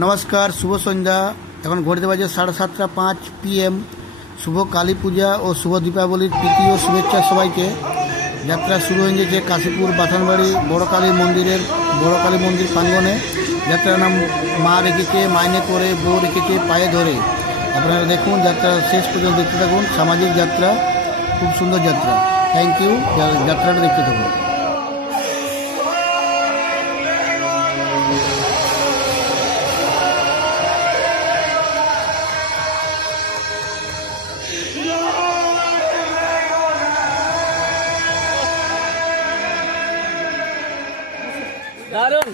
नमस्कार शुभ सन्ध्या এখন ঘড়িতে বাজে 7:30 PM। শুভ কালী পূজা ও শুভ দীপাবলির প্রীতি ও শুভেচ্ছা সবাইকে। যাত্রা শুরু হয়ে গেছে কাশীপুর বাথানবাড়ি বড় কালী মন্দির প্রাঙ্গণে। যাত্রার নাম মা রেখেছে মাইনে করে, বউ রেখেছে পায়ে ধরে। আপনারা দেখুন, যাত্রা শেষ পর্যন্ত দেখতে থাকুন। সামাজিক যাত্রা, খুব সুন্দর যাত্রা। থ্যাংক ইউ, যাত্রাটা দেখতে থাকুন। দারুণ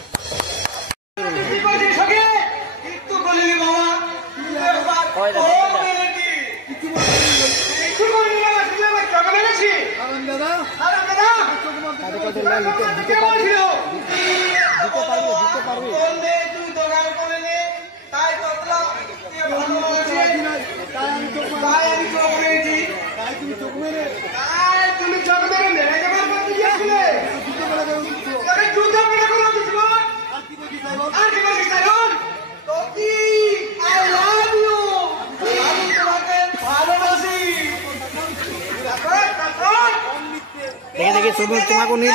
দেখে তোমাকে নিয়ে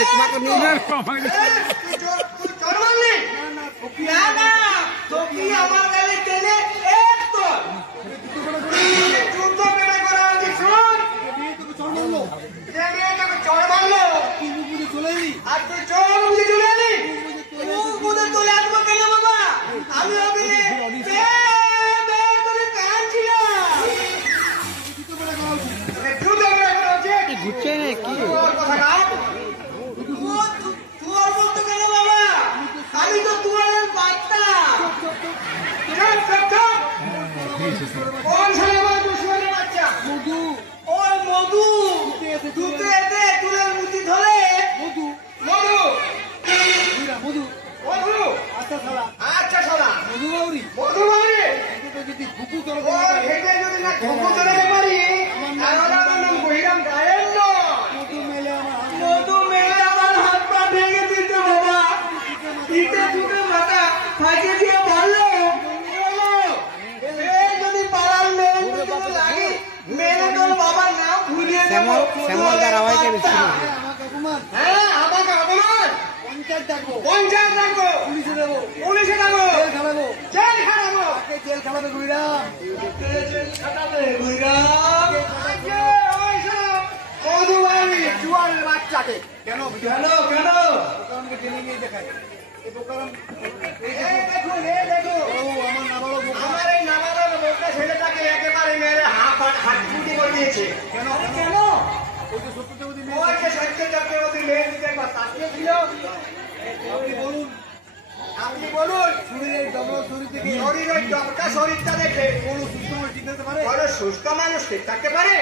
সুস্থ মানুষ ঠিক থাকতে পারে।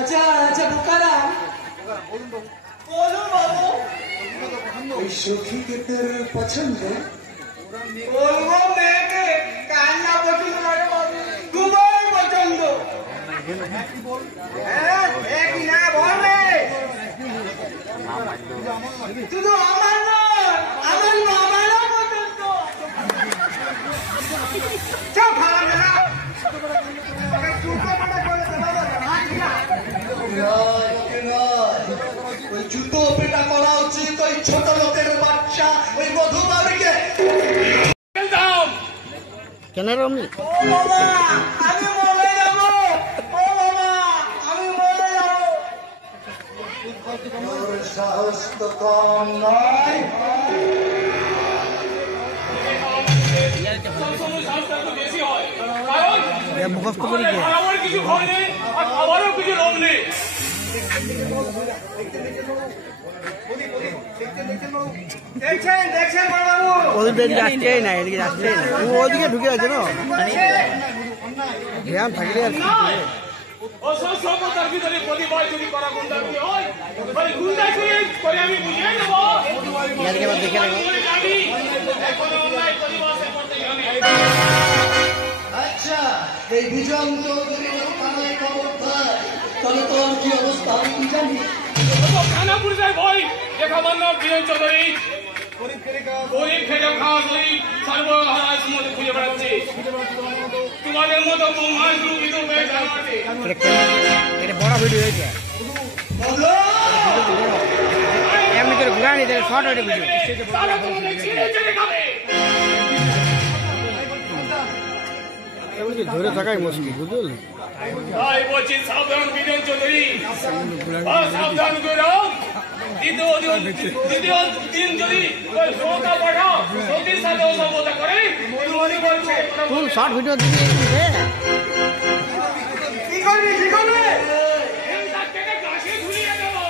আচ্ছা আচ্ছা বোকারাম বলুন বাবু, ওই সখী কে তোর পছন্দ? বলবো মেয়েকে কান্না পছন্দ নয় বাবু, দুবাই পছন্দ। হ্যাঁ একই না বল রে, শুধু আমার নয়, আমার মামারও পছন্দ। চল ভাড়া না ওই জুতো পেটা করা উচিত ওই ছোট লোকের বাচ্চা, ওই মধুবাবুকে কেন আমি মরে যাবো। ও বাবা, আমি মরে যাবো। সাহস তো কম নয়। মুখস্থ করি কিছু হয়নি আর আবারও কিছু রোগ নেই। আসছেই না, এদিকে আসছেই না, ওদিকে ঢুকে আছে না ধ্যান থাকলে আর অসভ্যতার ভিতরে প্রতিবাদ যদি করা গুন্ডামি হয়, ওই গুন্ডামি করে আমি বুঝিয়ে নেব। দেখে নেব। আচ্ছা, এই বিজন চৌধুরী থানায় খবর দেয়, তাহলে তোর কি অবস্থা আমি কি জানি। থানা পুলিশের ভয় দেখা মান্য বিজন চৌধুরী গরিব খেটে খাওয়া শরীর সর্বহারার মধ্যে খুঁজে বেড়াচ্ছে তোমাদের মতো মহান দুর্বৃত্ত হয়ে জানাতে বড় ভিডিও হয়েছে এমনি করে ঘুরানি দেবে শর্ট হয়ে ভিডিও তারা তোমাদের ছিঁড়ে ছিঁড়ে খাবে ধরে থাকাই মুশকিল বুঝলি তাই বলছি সাবধান বিজন চৌধুরী সাবধান করে রাখ দ্বিতীয় দিন যদি ওই নৌকা পাঠাও সতীর সাথে অসভ্যতা করে তুমি বলছে কোন শর্ট ভিডিও দিবি কি করবি গাছে ঝুলিয়ে দেবো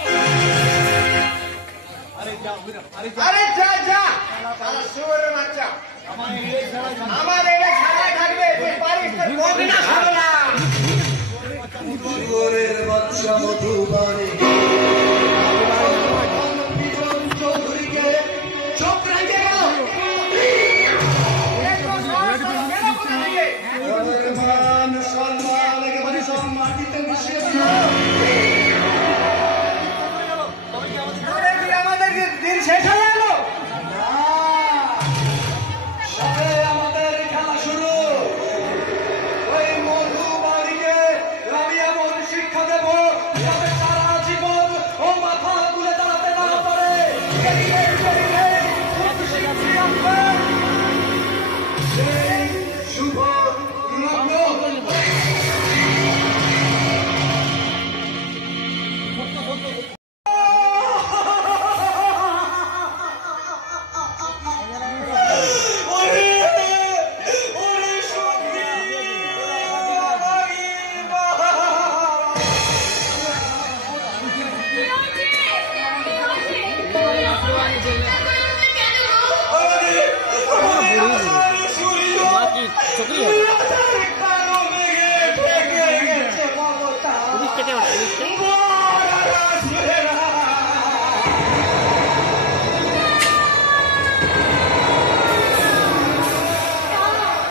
আরে যা সারা শুয়োরের বাচ্চা আমার এটা ছাড়া থাকবে তুই পারিস তো করবি না সারা শুয়োরের বাচ্চা মধুবারে চৌধুরীকে চোখ রাখে মান সম্মান একেবারে সব মাটিতে মিশিয়ে দিল আমাদের দিন শেষ হয়ে গেল সবে আমাদের খেলা শুরু ওই মধুবাড়িকে আমি এমন শিক্ষা দেব যাতে সারা জীবন ও মাথা তুলে দাঁড়াতে না পারে শুভ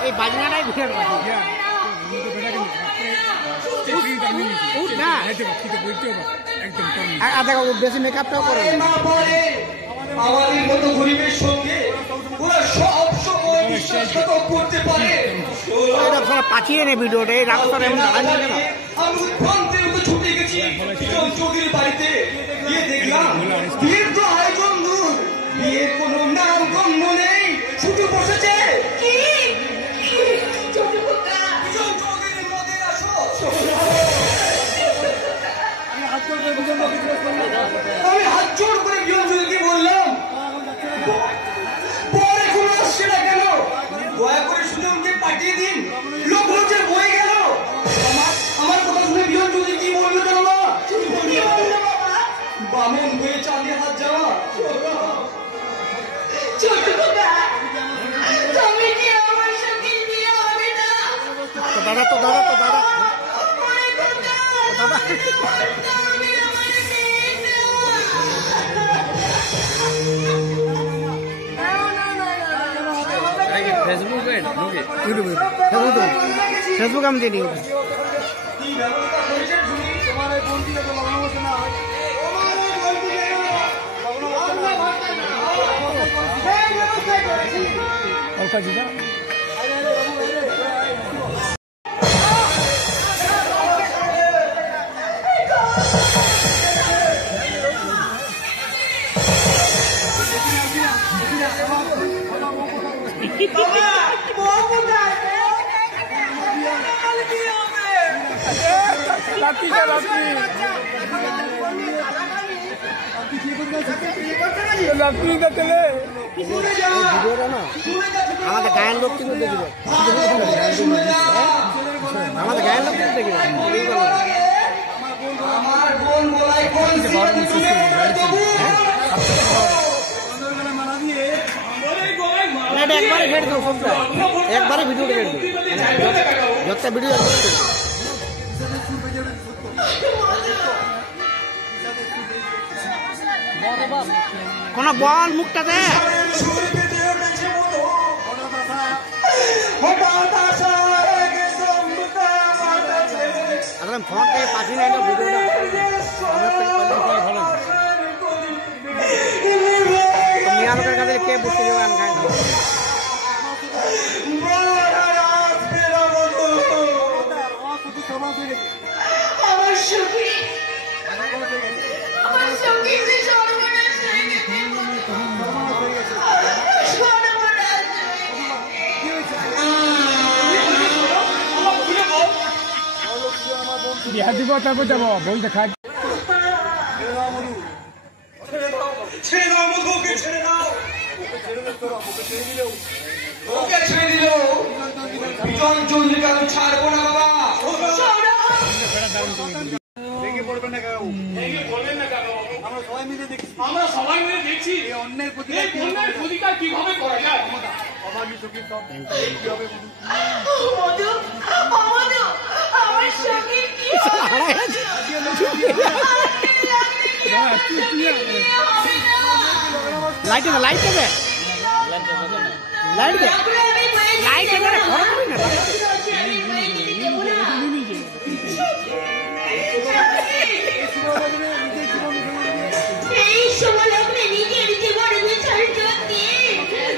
এই বাজনাটাই ভিড় আধা বেশি মেকআপটাও করে আমাদের মতো গরিবের সঙ্গে ওরা সব সময় বিশ্বাসঘাতক করতে পারে পাঠিয়ে নে ভিডিওটা এই রাস্তার এমন আমি উৎপান্তের মতো ছুটে গেছি চৌধুরীর বাড়িতে গিয়ে দেখলাম বিয়ের তো আয়োজন দূর বিয়ের কোনো নাম গন্ধ নেই ছুটে বসেছে আমি হাত জোর করে বিজনকে বললাম পরে কোনো আসছে না কেন দয়া করে সুজনকে পাঠিয়ে দিন লোক লোকের বয়ে গেল আমার কথা শুনে বিজন চৌধুরী কি বললো জানো না বামন হয়ে চাঁদে হাত যাওয়া দাদা ফেসবুক আমি দিয়ে দিই আমাদের গায়ের লোক কিন্তু দেখবে আমাদের গায়ের লোক কিন্তু দেখবে আমার বোন বলাই কোন একবারে ঘেট দাও সবটা একবারে ভিডিও ঘেট দাও যতটা ভিডিও কোন বল মুখটাতে ফোন থেকে পাঠিয়ে নেয় ভিডিওটা মিয়া লোকের কাছে কে বসে গান খায় আমার সখী আমার সখী যে সর্বনাশ হয়ে গেছে সর্বনাশ বিহার দিব তারপর যাবো বই দেখা ছেড়ে দাও মধুকে ছেড়ে দাও ওকে ছেড়ে দিল বিজন চন্দ্রিকা আমি ছাড়বো না বাবা বলবেন না কেন আমরা সবাই মিলে দেখছি অন্যের প্রতিকার কিভাবে করা যায় মধু মধু আমার সখী কি লাইট দেবে লাইট দেবে লাইট দেবে লাইট দেবে এই সময় আপনি নিজের জীবনে বিচার দিয়ে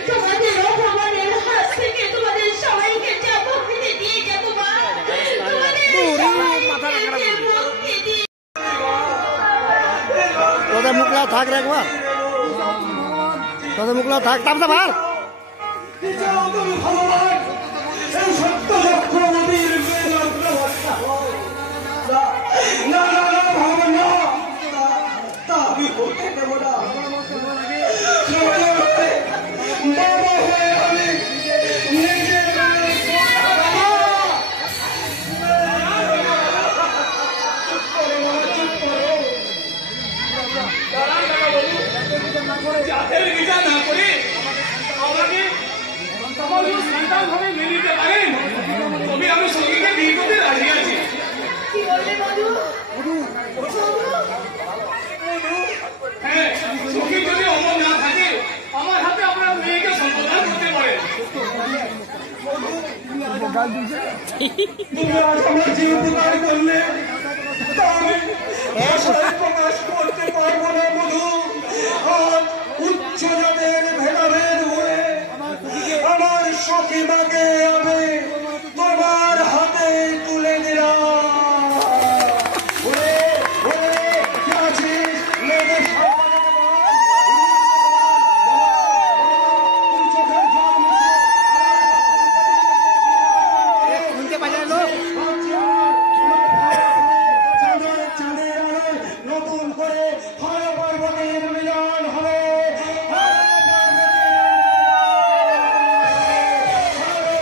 তোমাদের অপমানের হাত থেকে তোমাদের সবাইকে মুক্তি দিয়ে যাবো মা তোদের মুখলা থাক রে একবার তোদের মুখলা থাক তার তো ভাল জাতের বিচার না করে আমাকে আমার সন্তান ভাবে মেনে নিতে পারেন তবে আমি সঙ্গীকে বিয়ে করতে রাজি আছি কি বললে মধু হ্যাঁ সঙ্গী যদি অমর না থাকে আমার হাতে আপনার মেয়েকে সম্বোধন করতে পারেন তুমি আজ আমার জীবন দান করলে তা আমি ভাষায় প্রকাশ করতে পারবো না মধু আর উচ্চ জাতের ভেদাভেদ হয়ে আমার সখী মাকে আমি তোমার হাতে তুলে দিলাম ওরে ওরে কি আছিস মেয়েদের সামনে শুনতে পারে লোক চাঁদের আলোয় নতুন করে হর পার্বতীর মিলন হবে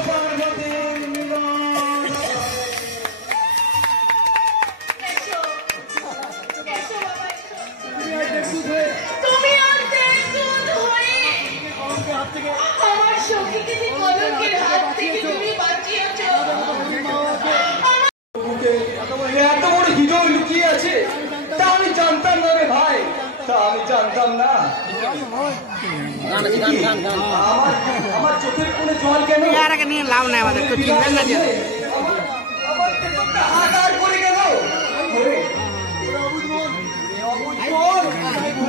পার্বতীর মিলন তুমি আর দেখো ধরে আমার সখীকে যে কলঙ্কের হাত থেকে তুমি বাঁচিয়েছ এত বড় হৃদয় লুকিয়ে আছে তা আমি জানতাম না রে ভাই তা আমি জানতাম না আমার চোখের কোণে জল কেন আর আগে নিয়ে লাভ নাই আমাদের তো চিনবেন না যে আমার চোখটা আকার করে গেল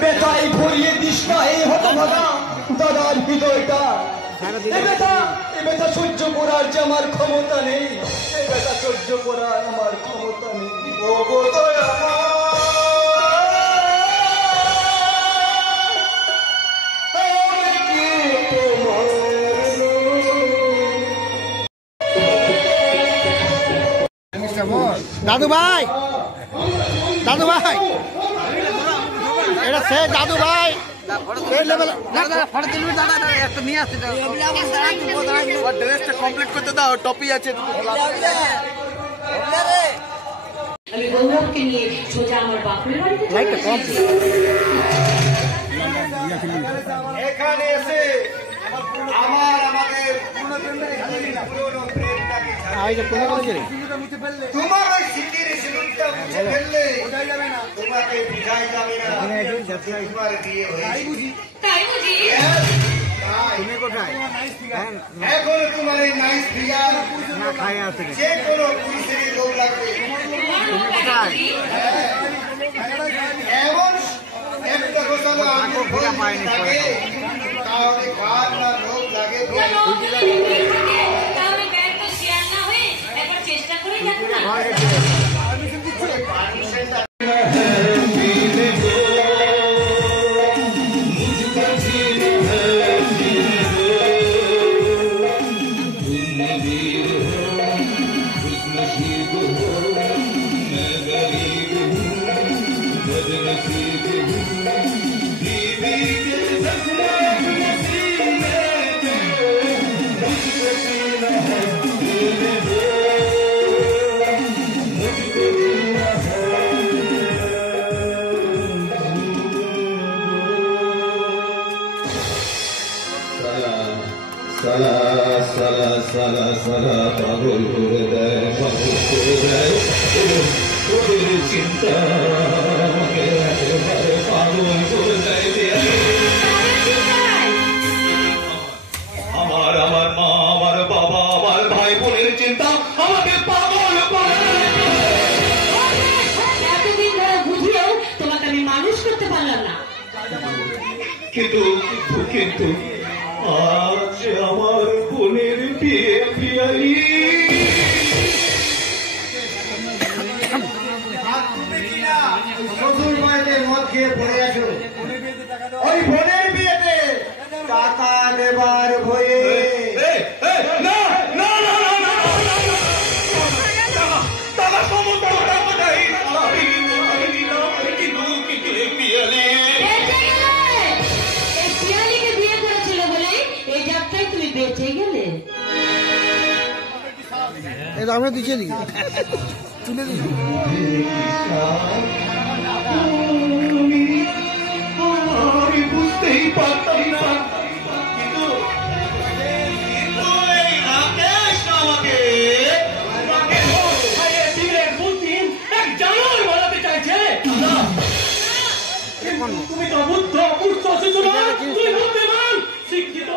বেতাই ভরিয়ে দিস না এই হতভাগা দাদার হৃদয়টা এ ব্যথা সহ্য করার যে আমার ক্ষমতা নেই এ ব্যথা সহ্য করার আমার ক্ষমতা নেই ও গো দয়া দাদু ভাই দাদু ভাই এটা সে দাদু ভাই এই লেভেল ফটো তুলবি দাদা একটা নিয়ে আসতে ড্রেসটা কমপ্লিট করতে দাও টপি আছে আমি গৌরবকে নিয়ে সোজা আমার বাপের বাড়িতে লাইটটা কম এখানে এসে আমাদের পুরনো প্রেমটাকে এই যে কোন কলেজে তোমার ওই স্মৃতির সিঁদুরটা মুছে ফেললে তোমাকে বুঝাই যাবে না তোমার বিয়ে হয়েছে তাই বুঝি তুমি কোথায় এখন তোমার এই নাইস ফিগার না খাই আসতে যে কোনো পুলিশেরই লোক লাগবে তুমি কোথায় এমন একটা গোসালো আঙুল ঘোরা পায়নি থাকে তাহলে ব্যাগ তো শেয়ার না হয়ে একবার চেষ্টা করে দেখো না। সারা পাগল করে দেয়, পাগল করে দেয় ওদের চিন্তা আমাকে একেবারে পাগল করে দেয়। আমার মা, আমার বাবা, আমার ভাই বোনের চিন্তা আমাকে পাগল করে দেয়। এতদিন ধরে বুঝিয়েও তোমাকে আমি মানুষ করতে পারলাম না। কিন্তু আজ আমার বোনের বিয়ে পিয়ালি। শ্বশুর বাড়িতে মদ খেয়ে পড়ে আছো, ওই বোনের বিয়েতে টাকা দেবার ভয়ে। আমরা দিচ্ছি দিকে তুলে দিই। আমি বুঝতেই পারতাম না, কিন্তু এই রাকেশ আমাকে এক জানোয়ার বানাতে চাইছে। তুমি তো বুদ্ধ পুষ্ট সচেতন, তুমি বুদ্ধিমান শিক্ষিত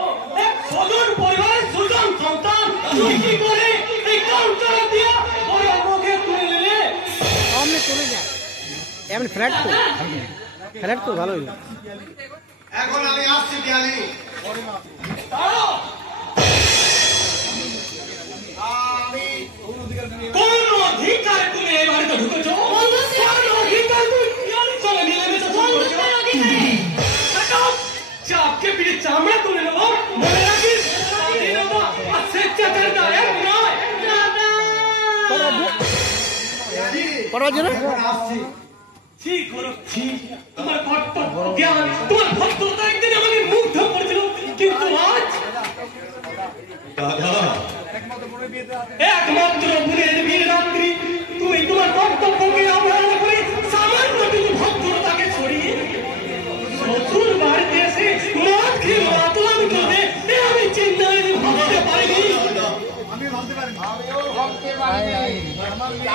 এক সদর পরিবারের সুজন সন্তান, তুমি কি করে এই কাউন্টার দিয়া ওই আমাকে তুলে নিলে? সামনে চলে যায় এমন ফ্ল্যাট তো ভালোই। এখন আমি আসছি জ্ঞানী। কোন অধিকার তুমি এই বাড়িতে ঢুকেছো? কোন অধিকার তুমি চলে মিলেমিশে চাপকে পিঠে চামড়া তুলে নেবো, মনে রাখিস আর স্বেচ্ছাচারিতা এক নয়। ঠিক করছি, তোমার কর্তব্য জ্ঞান, তোমার ভদ্রতা একদিন আমাকে মুগ্ধ করেছিল, কিন্তু আজ দাদা একমাত্র বোনের বিয়ের রাত্রি তুমি তোমার কর্তব্যকে অবহেলা করে সামান্যটুকু ভদ্রতাকে ছড়িয়ে শ্বশুর বাড়িতে এসে মদ খেয়ে মাতলামি করবে, আমি চিন্তায় ভাবতে পারিনি।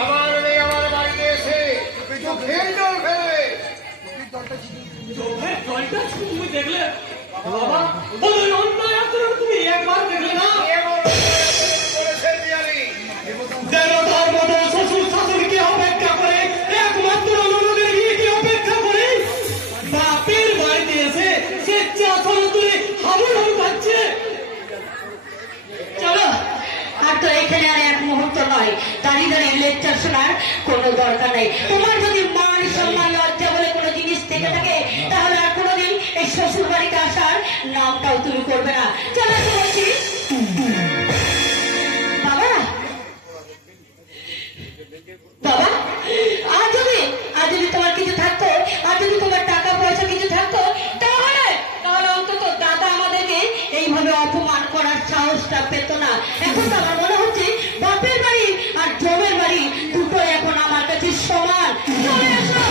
আমার বাড়িতে এসে চোখের জল ফেলে। চোখের জলটা তুমি দেখলে বাবা, ওদের অন্যায় আচরণ তুমি একবার দেখলে না? যেন তার মতো শ্বশুর শাশুড়িকে অপেক্ষা করে, একমাত্র ননদের বিয়েকে অপেক্ষা করে বাপের বাড়িতে এসে স্বেচ্ছাচার তুলে হাবুল হাবু পাচ্ছে। চলো, আর তো এখানে আর এক মুহূর্ত নয়, দাঁড়িয়ে লেকচার শোনার কোনো দরকার নেই। তোমার যদি মান সম্মান লজ্জা বলে কোনো জিনিস থেকে থাকে, তাহলে আর কোনোদিন এই শ্বশুর বাড়িতে আসার নামটাও তুমি করবে না। চলো বলছি বাবা, বাবা, আর যদি তোমার কিছু থাকতো, আর যদি তোমার টাকা পয়সা কিছু থাকতো, তাহলে অন্তত দাদা আমাদেরকে এইভাবে অপমান করার সাহসটা পেত না। এখন তো আমার মনে হচ্ছে বাপের বাড়ি আর জমের বাড়ি দুটো এখন আমার কাছে সমান। চলে এসো।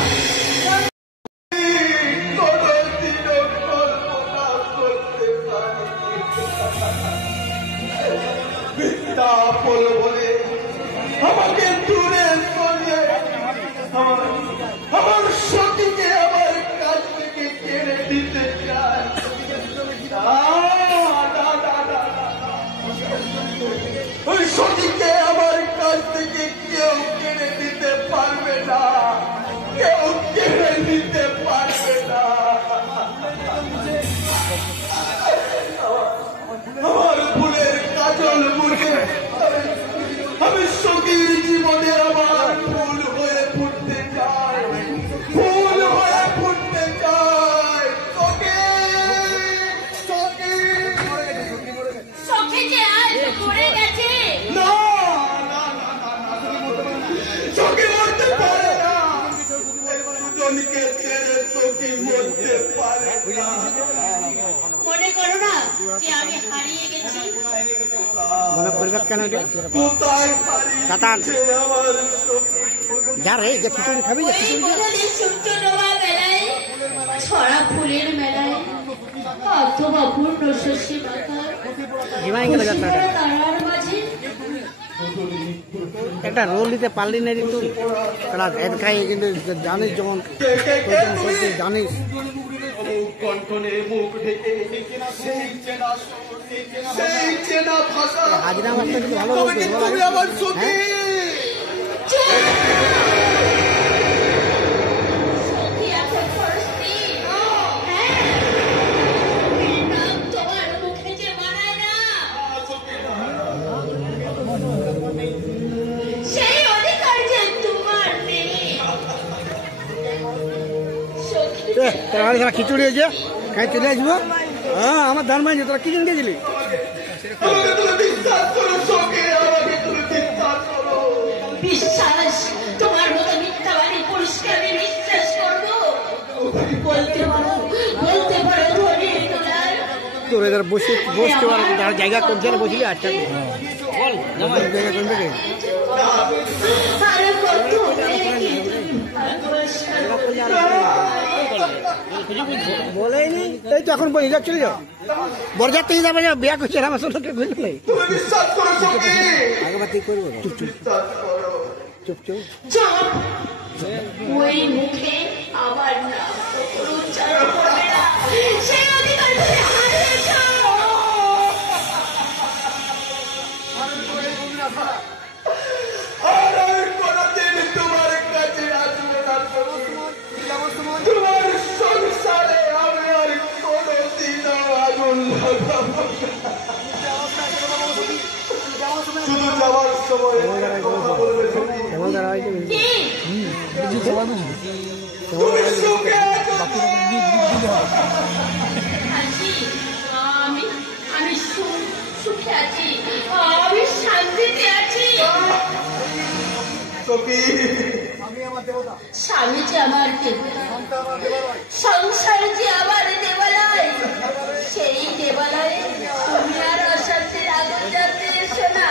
বলে আমাকে দূরে সরিয়ে আমার সতীকে আমার কাছ থেকে কেড়ে দিতে চায়। ওই সতীকে আমার কাছ থেকে কেউ কেড়ে দিতে পারবে না, কেউ কেড়ে দিতে পারবে না। মনে করবে কেন এটা কোথায় কাতা হারিয়েছে আমার যা রে যে খিচুড়ি খাবি যে খিচুড়ি দে। কোনোদিন সূর্য ডোবা মেলায় ছড়া ফুলের মেলায় অথবা পূর্ণ শস্যে মাথা হিমাই গেল যাত্রাটা তারার মাঝে একটা রোল দিতে পারলি না রে তুই তারা এদ খাই কিন্তু জানিস যখন জানিস কণ্ঠনে মুখ ঢেকে সেই চেনা সুর, সেই চেনা ভাষা হাজরা মাস্টার কিন্তু ভালো তবে বলতো কি তুমি আমার সখী সখী এখন পরস্তি হ্যাঁ এই নাম তোমার মুখে যে মানায় না সেই অধিকার যে তোমার নেই সখী তোরা খিচুড়ি হয়েছে খাই চলে আসবো হ্যাঁ আমার ধান মাইছে তোরা কি জন্য দিয়েছিলি আমাকে তুমি বিশ্বাস করো সখী, আমাকে তুমি বিশ্বাস করো। বিশ্বাস তোমার মতো মিথ্যাবাদী পরিষ্কার আমি বিশ্বাস করবো বলতে পারো ধনী তোলার তোর এদের বসতে পারো যারা জায়গা কমছে না বসলি আচ্ছা বল জায়গা কমবে কে আরে কত বলেই নি এই তো এখন বলি চলে যাও বরযাত্রী যাবে না বিয়া করছে আমার সঙ্গে বুঝলে তুমি বিশ্বাস করো সখী, আগে বাতি করবো চুপ চুপ বিশ্বাস করো। চুপ চুপ চুপ ওই মুখে আমার নাম কখনো উচ্চারণ করবে না সেই অধিকার তুমি হারিয়েছ আর আমি কোনোদিন তোমার কাছে আসবো না সখী। তোমার সংসারে আমি আর কোনোদিন আগুন লাগাবো না। শুধু যাওয়ার সময় একটা কথা বলবে সখী। কেমন দাঁড়া হয়েছে কি তুমি সুখে আছো তো? আছি আমি সুখে আছি আমি শান্তিতে আছি সখী, স্বামী যে আমার দেবালয় সংসার যে আমার দেবালয় সেই দেবালয়ে তুমি আর অশান্তির আগুন জ্বালতে এসো না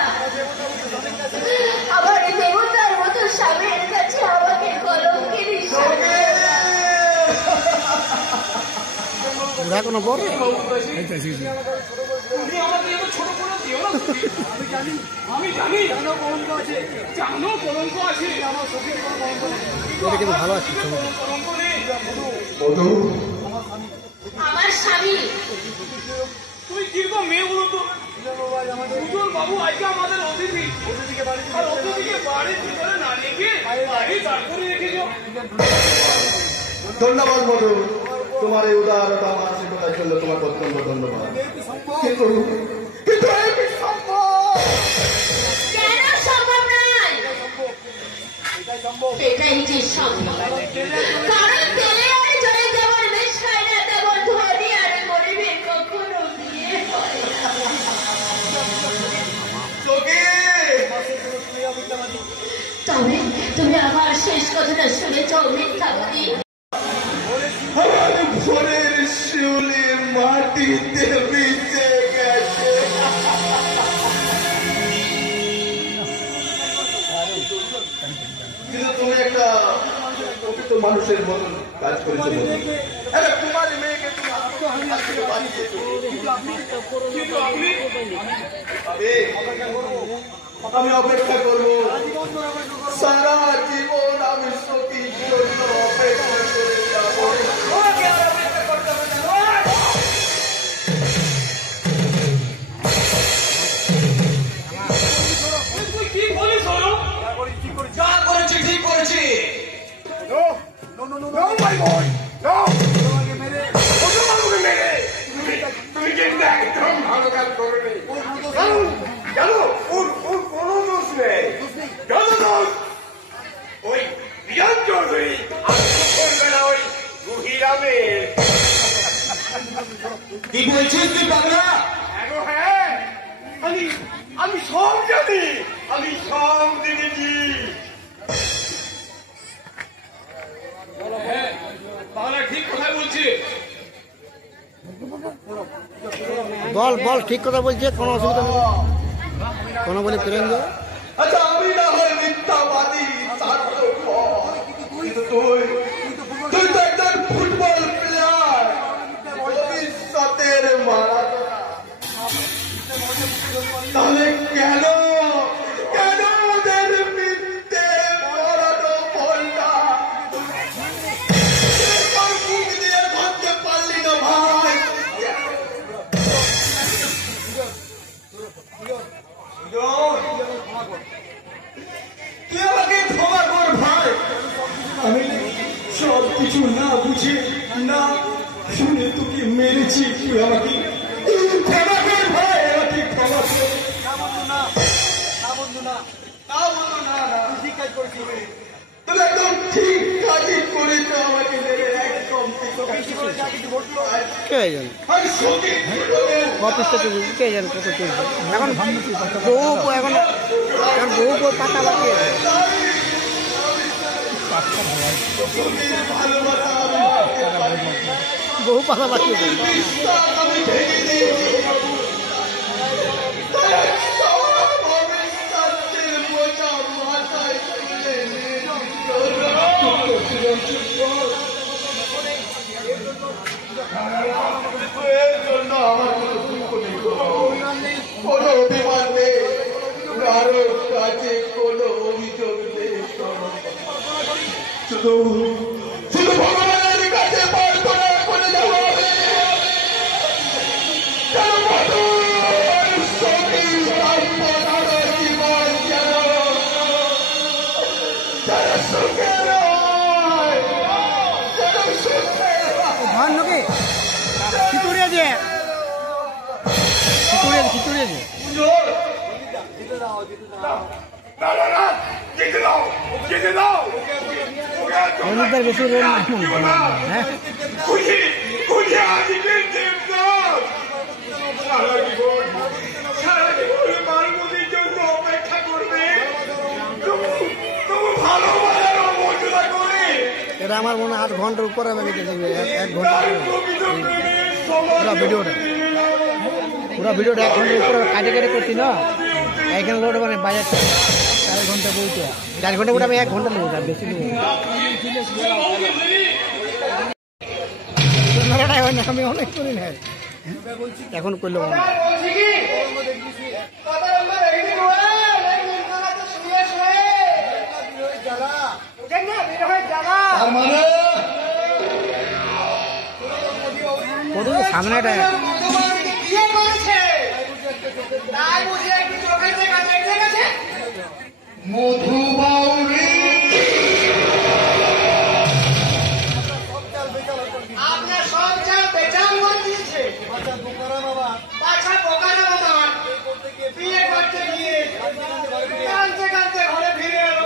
আমার দেবতার মতো স্বামীর কাছে আমাকে কলঙ্কের হিসাবে ওরা কোনো বড় তুমি আমাকে এত ছোট করে দিও না আমি জানি জানো কলঙ্ক আছে আমার সখীর কোনো কলঙ্ক নেই এটা কিন্তু ভালো আছে কলঙ্ক নেই মধু, আমার স্বামী তুই কিরকম মেয়ে বলো তো দুজন বাবু আজকে আমাদের অতিথি আর অতিথিকে বাড়ির ভিতরে না রেখে বাড়ি দাঁড় করে রেখেছো ধন্যবাদ মধু, তোমার এই উদারতা আমার আশীর্বাদের জন্য তোমার অত্যন্ত ধন্যবাদ। কিন্তু কিন্তু এটি সম্ভব। কেন সম্ভব নয় এটাই যে সম্ভব কারণ পেলে আর জলে যেমন বেশ হয় না তেমন ধনী আর গরিবের কখনো বিয়ে হয় না সখী, তবে তুমি আমার শেষ কথাটা শুনেছ মিথ্যাবাদী আমার ভোরের শিউলি মাটিতে মিশে গেছে। কিন্তু তুমি একটা প্রকৃত মানুষের মতন কাজ করেছো মধু। আরে তোমার মেয়েকে তুমি আত্মহানির থেকে বাঁচিয়েছো। কিন্তু আপনি আমি অপেক্ষা করব সারা জীবন, আমি সখীর জন্য অপেক্ষা করে যাব। আমাকে আর অপেক্ষা করতে হবে না। তুই কি বলিস হলো যা করেছি ঠিক করেছি। তুমি কিন্তু একদম ভালো কাজ করোনি জানো ওর কোনো দোষ নেই জানো দোষ ওই বিরাট চৌধুরী আর সকালবেলা ওই গুহিরামের কি বলছিস তুই পাগলা? হ্যাঁ আমি সব জানি আমি সব দেখেছি তাহলে ঠিক কথাই বলছি বল বল ঠিক কথা বলছে কোনো অসুবিধা নেই কোনো বলে প্রেঞ্জ আচ্ছা আমি না হয় মিথ্যাবাদী কিন্তু তুই তো একজন ফুটবল প্লেয়ার ভবিষ্যতের মারাদোনা। তাহলে কেন ওদের মিথ্যে পড়ানো বলটা মুখ দিয়ে ধরতে পারলি না ভাই? তুই আমাকে ক্ষমা কর ভাই, আমি সব কিছু না বুঝে না শুনে তোকে মেরেছি। তুই আমাকে ক্ষমা কর ভাই, আমাকে ক্ষমা কর। তুমি একদম ঠিক কাজই করেছো, আমাকে মেরে একদম কে জানে আমি সত্যি অফিসটা চলছে কে জানে কত চলছে এখন বহু এখন বহু পাতা বাকি আছে বহু পাতা বাকি আছে এর জন্য আমার কোনো দুঃখ নেই, কোনো অভিমান নেই, কারো কাছে কোনো অভিযোগ নেই। শুধু ভগবানের কাছে প্রার্থনা করে যাওয়া হবে। জীবন যেন তারা সুখে রয়, যেন সুখে ধান নাকি খিচুড়ি আছে অনুদার বেশি রোল হ্যাঁ অপেক্ষা করবে, ভালোবাসার মর্যাদা করে। এটা আমার মনে হয় 8 ঘন্টার উপরে আমি লিখেছি 1 ঘন্টা পুরা ভিডিওটা 1 ঘন্টার উপরে কাটে করছি না এখানে লোড মানে বাজার 4 ঘন্টা বলছে 4 ঘন্টা করে আমি 1 ঘন্টা নেবো তার বেশি নেবো আমি অনেক করি না এখন করলে সামনেটা মধুবাউরি আপনার সব চাল বেচাল করে দিয়েছে। বাচ্চা বোকারা বাবা বিয়ে করতে গিয়ে কাঁদতে কাঁদতে ঘরে ফিরে এলো।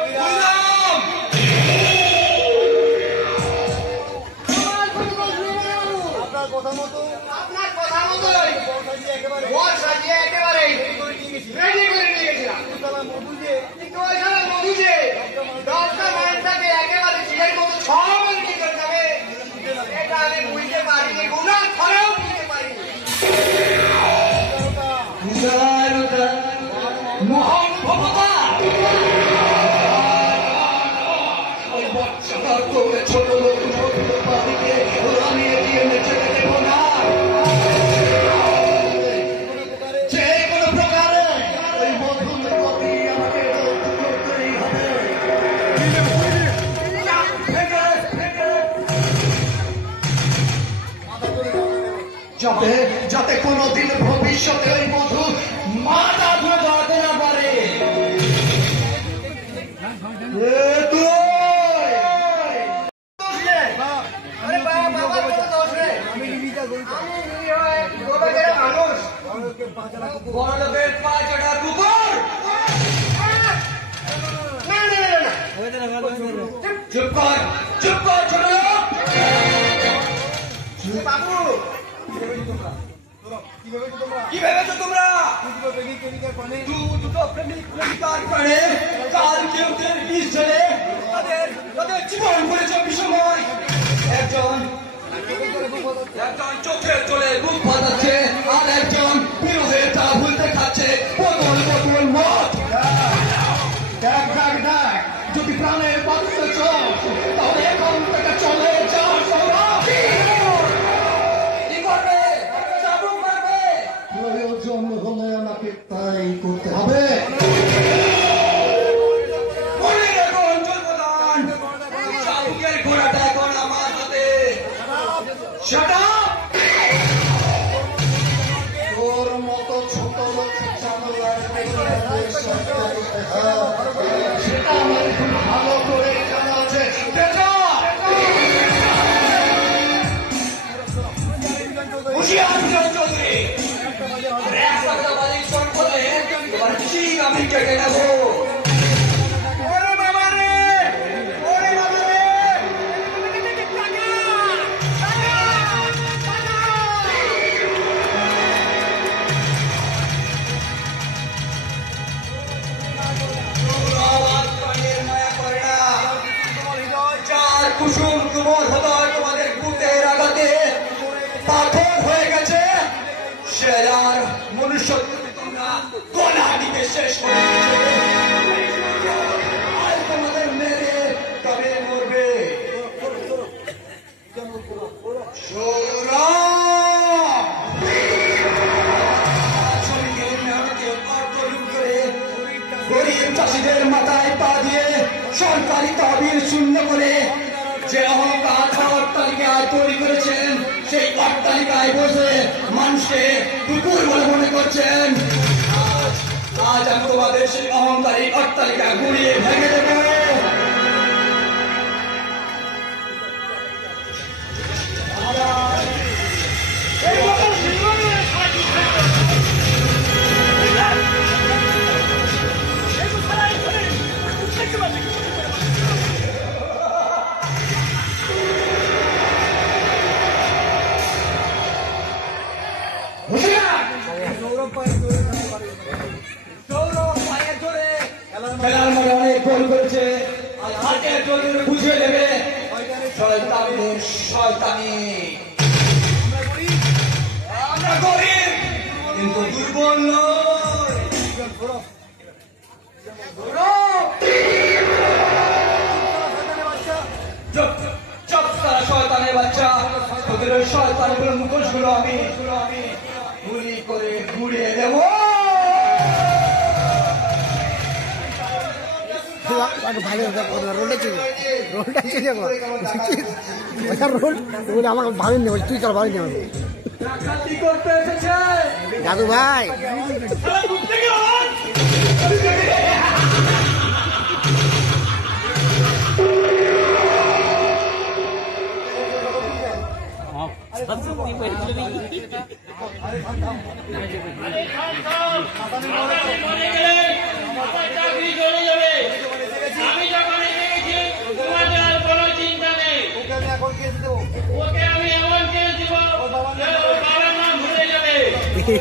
আপনার কথা মতোই বর সাজিয়ে একেবারে রেডি করে নিয়ে গেছিলাম, কিন্তু ওইখানে মধু যে 10টা মানুষটাকে একেবারে ঝিলের মতো সবাই কি করতে হবে এটা আমি বুঝতে পারিনি, গুনার ফলেও বুঝতে পারিনি। মহানুভবতা ওই বাচ্চাটা তোকে ছোট লোক পাখিকে রামিয়ে দিয়ে নেচে দেব না, যে কোনো প্রকারে ওই মধুর কপি আমাকে করতেই হবে। যাতে কোনোদিন ভবিষ্যতে ওই মধু মাথা ধরে দাঁড়াতে না পারে। বড়লোকের পা চড়া কুকুর, চুপ কর ছোট লোক। বাবু কি ভেবেছো তোমরা? দুটো প্রেমিকার প্রাণে কাল কেউ বিষ ঝেড়ে তাদের জীবন করেছে বিষময়। একজন একজন চোখের জলে বুক বাঁধাচ্ছে আর একজন বিরোধে তা ভুলতে খাচ্ছে বোতল বোতল মদ। দেখ দেখ দেখ, যদি প্রাণের বাঁচতে চাও তাহলে এখন থেকে চলে যাও। কি করবে? চাবুক মারবে? জন্ম হলে আমাকে তাই করতে হবে। মনে রাখুন জন্মদান, চাবুকের ঘোড়াটা এখন আমার হাতে। Shut up! তোর মতো ছোট লোক সেটা আমার খুব ভালো করে জানা আছে। আমি কেটে নেবো। কুসুম তোমার হৃদয় তোমাদের বুকের আঘাতে পাথর হয়ে গেছে, সে আর মনুষ্যত্ব তোমরা গলা দিতে শেষ করে আজ তোমাদের মেরে তবে মরবে। গরিব চাষিদের মাথায় পা দিয়ে সরকারি তহবিল শূন্য করে যে অহংকার অট্টালিকায় তৈরি করেছেন, সেই অট্টালিকায় বসে মানুষকে কুকুর বলে মনে করছেন। আজ আমি তোমাদের সেই অহংকারী অট্টালিকা গুড়িয়ে ভেঙে দেব। খেলার মাঠে অনেক গোল করেছে, আর হাতের জোরে বুঝিয়ে দেবে শয়তানদের শয়তানি। আমরা গরিব কিন্তু দুর্বল নয়। চুপ তারা শয়তানের বাচ্চা, ওদের ওই শয়তানগুলো মুখোশগুলো আমি গুলি করে ঘুরিয়ে দেবো। আমাকে ভাবি নেব, তুই চল ভাবি নেব। দাদু ভাই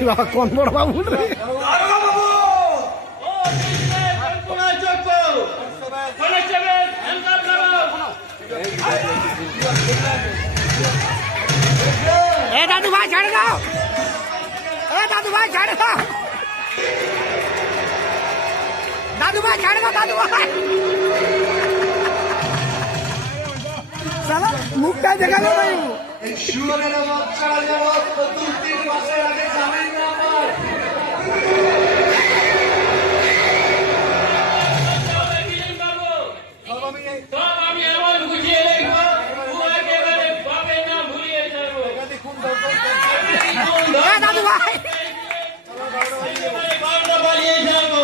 বাবা কোন বড় বাবু রে দাদু ভাই ছাড়ে দাও, দাদু ভাই ছাড়ে দাও, দাদু ভাই ছাড়ে দাও, দাদু ভাই মুখটাই দেখালো ভাই। শুয়োরের বাচ্চারা যেন 2-3 মাসের আগে জামিন না পায়। আমি এমন বুঝিয়ে দেখবো একেবারে পাবে না, ভুলিয়ে যাবো। দাদু ভাই পালিয়ে যাবো।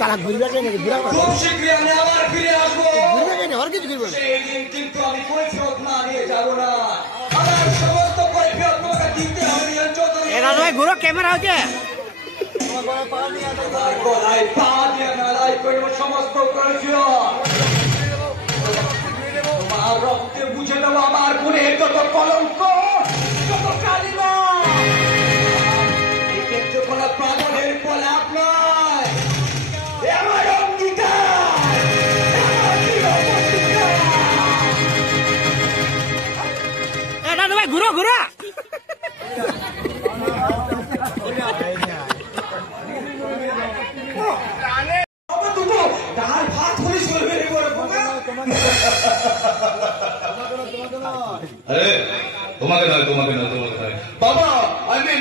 চালা ঘুরবে কেন, খুব শীঘ্রই আমি আবার ফিরে আসবো। ঘুরবে কেন, আর কিছু ঘুরবে সেই দিন কিন্তু আমি কৈফিয়ত না নিয়ে যাবো না, আমার সমস্ত কৈফিয়ত তোমাকে দিতে হবে। দাদু ভাই ঘুরো, ক্যামেরা হচ্ছে আমার গলায় পা দিয়ে নাড়াই করবো সমস্ত কৈফিয়ত। তোমার রক্তে বুঝে দেবো আমার গুণের যত কলঙ্ক, যত কালিমা। এক্ষেত্রে কোনো পাগলের পলাপ নয়, আমার অঙ্গীকার। তোমাকে না তোমাকে নয় বাবা। আই মিন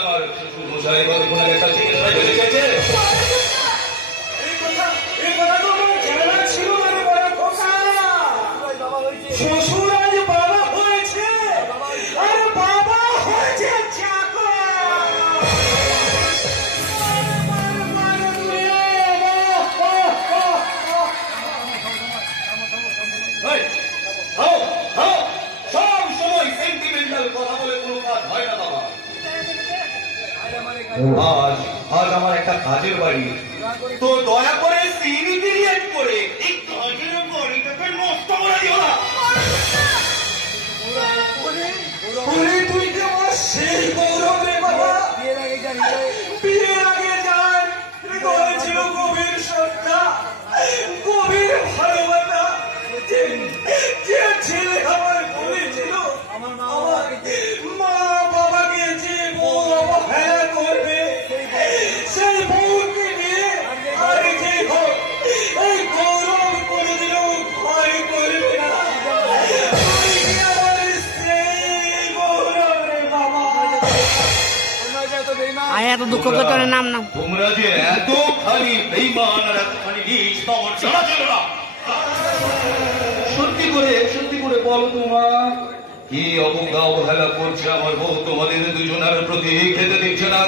আমার শ্বশুর মশাই কোনো একটা চিকিৎসা চলে গেছে। এই কথা তো আমার জানা ছিল না রে বড় খোকা। শ্বশুর আজ বাবা হয়েছে, আরে বাবা হয়েছে চাকর। সব সময় সেন্টিমেন্টাল কথা বলে কোনো কাজ হয় না বাবা। আজ আমার একটা কাজের বাড়ি, তো দয়া করে সিভি ক্রিয়েট করে এই কাজের বাড়িটাকে নষ্ট করে দিও না। তুই যে আমার সেই গৌরব রে বাবা। বিয়ের আগে যান হৃদয়ে ছিল গভীর শ্রদ্ধা, গভীর ভালোবাসা। যে ছেলে আমার বলেছিল আমার মা বাবাকে যে বউ অবহেলা করবে, সেই বউকে নিয়ে আর যে হোক এই গৌরব কোনোদিনও ভয় করবে না। আমার সেই গৌরব রে বাবা। আয় এত দুঃখ করতে নাম নাম তোমরা যে এতখানি বেঈমান আর এতখানি নিচ তোমার জানা ছিল না। সত্যি করে বলো তোমার কি অবজ্ঞা অবহেলা করছে আমার বউ তোমাদের দুজনের প্রতি? খেতে দিচ্ছে না।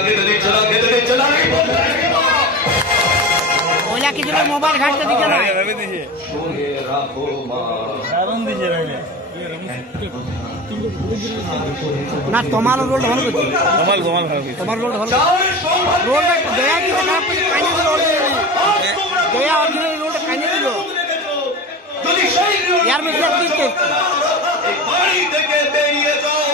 ওইলা কিছু মোবাইল ঘাটতে দিচ্ছে না। শুনে রাখো মা, না তোমার রোলটা ভালো করছে, তোমার রোলটা ভালো, রোলটা দয়া কি খারাপ করছে, কাইনে দিল দয়া অরিজিনাল রোলটা কাইনে দিল ইয়ার বেশি আর দিচ্ছে। বাড়ি থেকে বেরিয়ে যাও।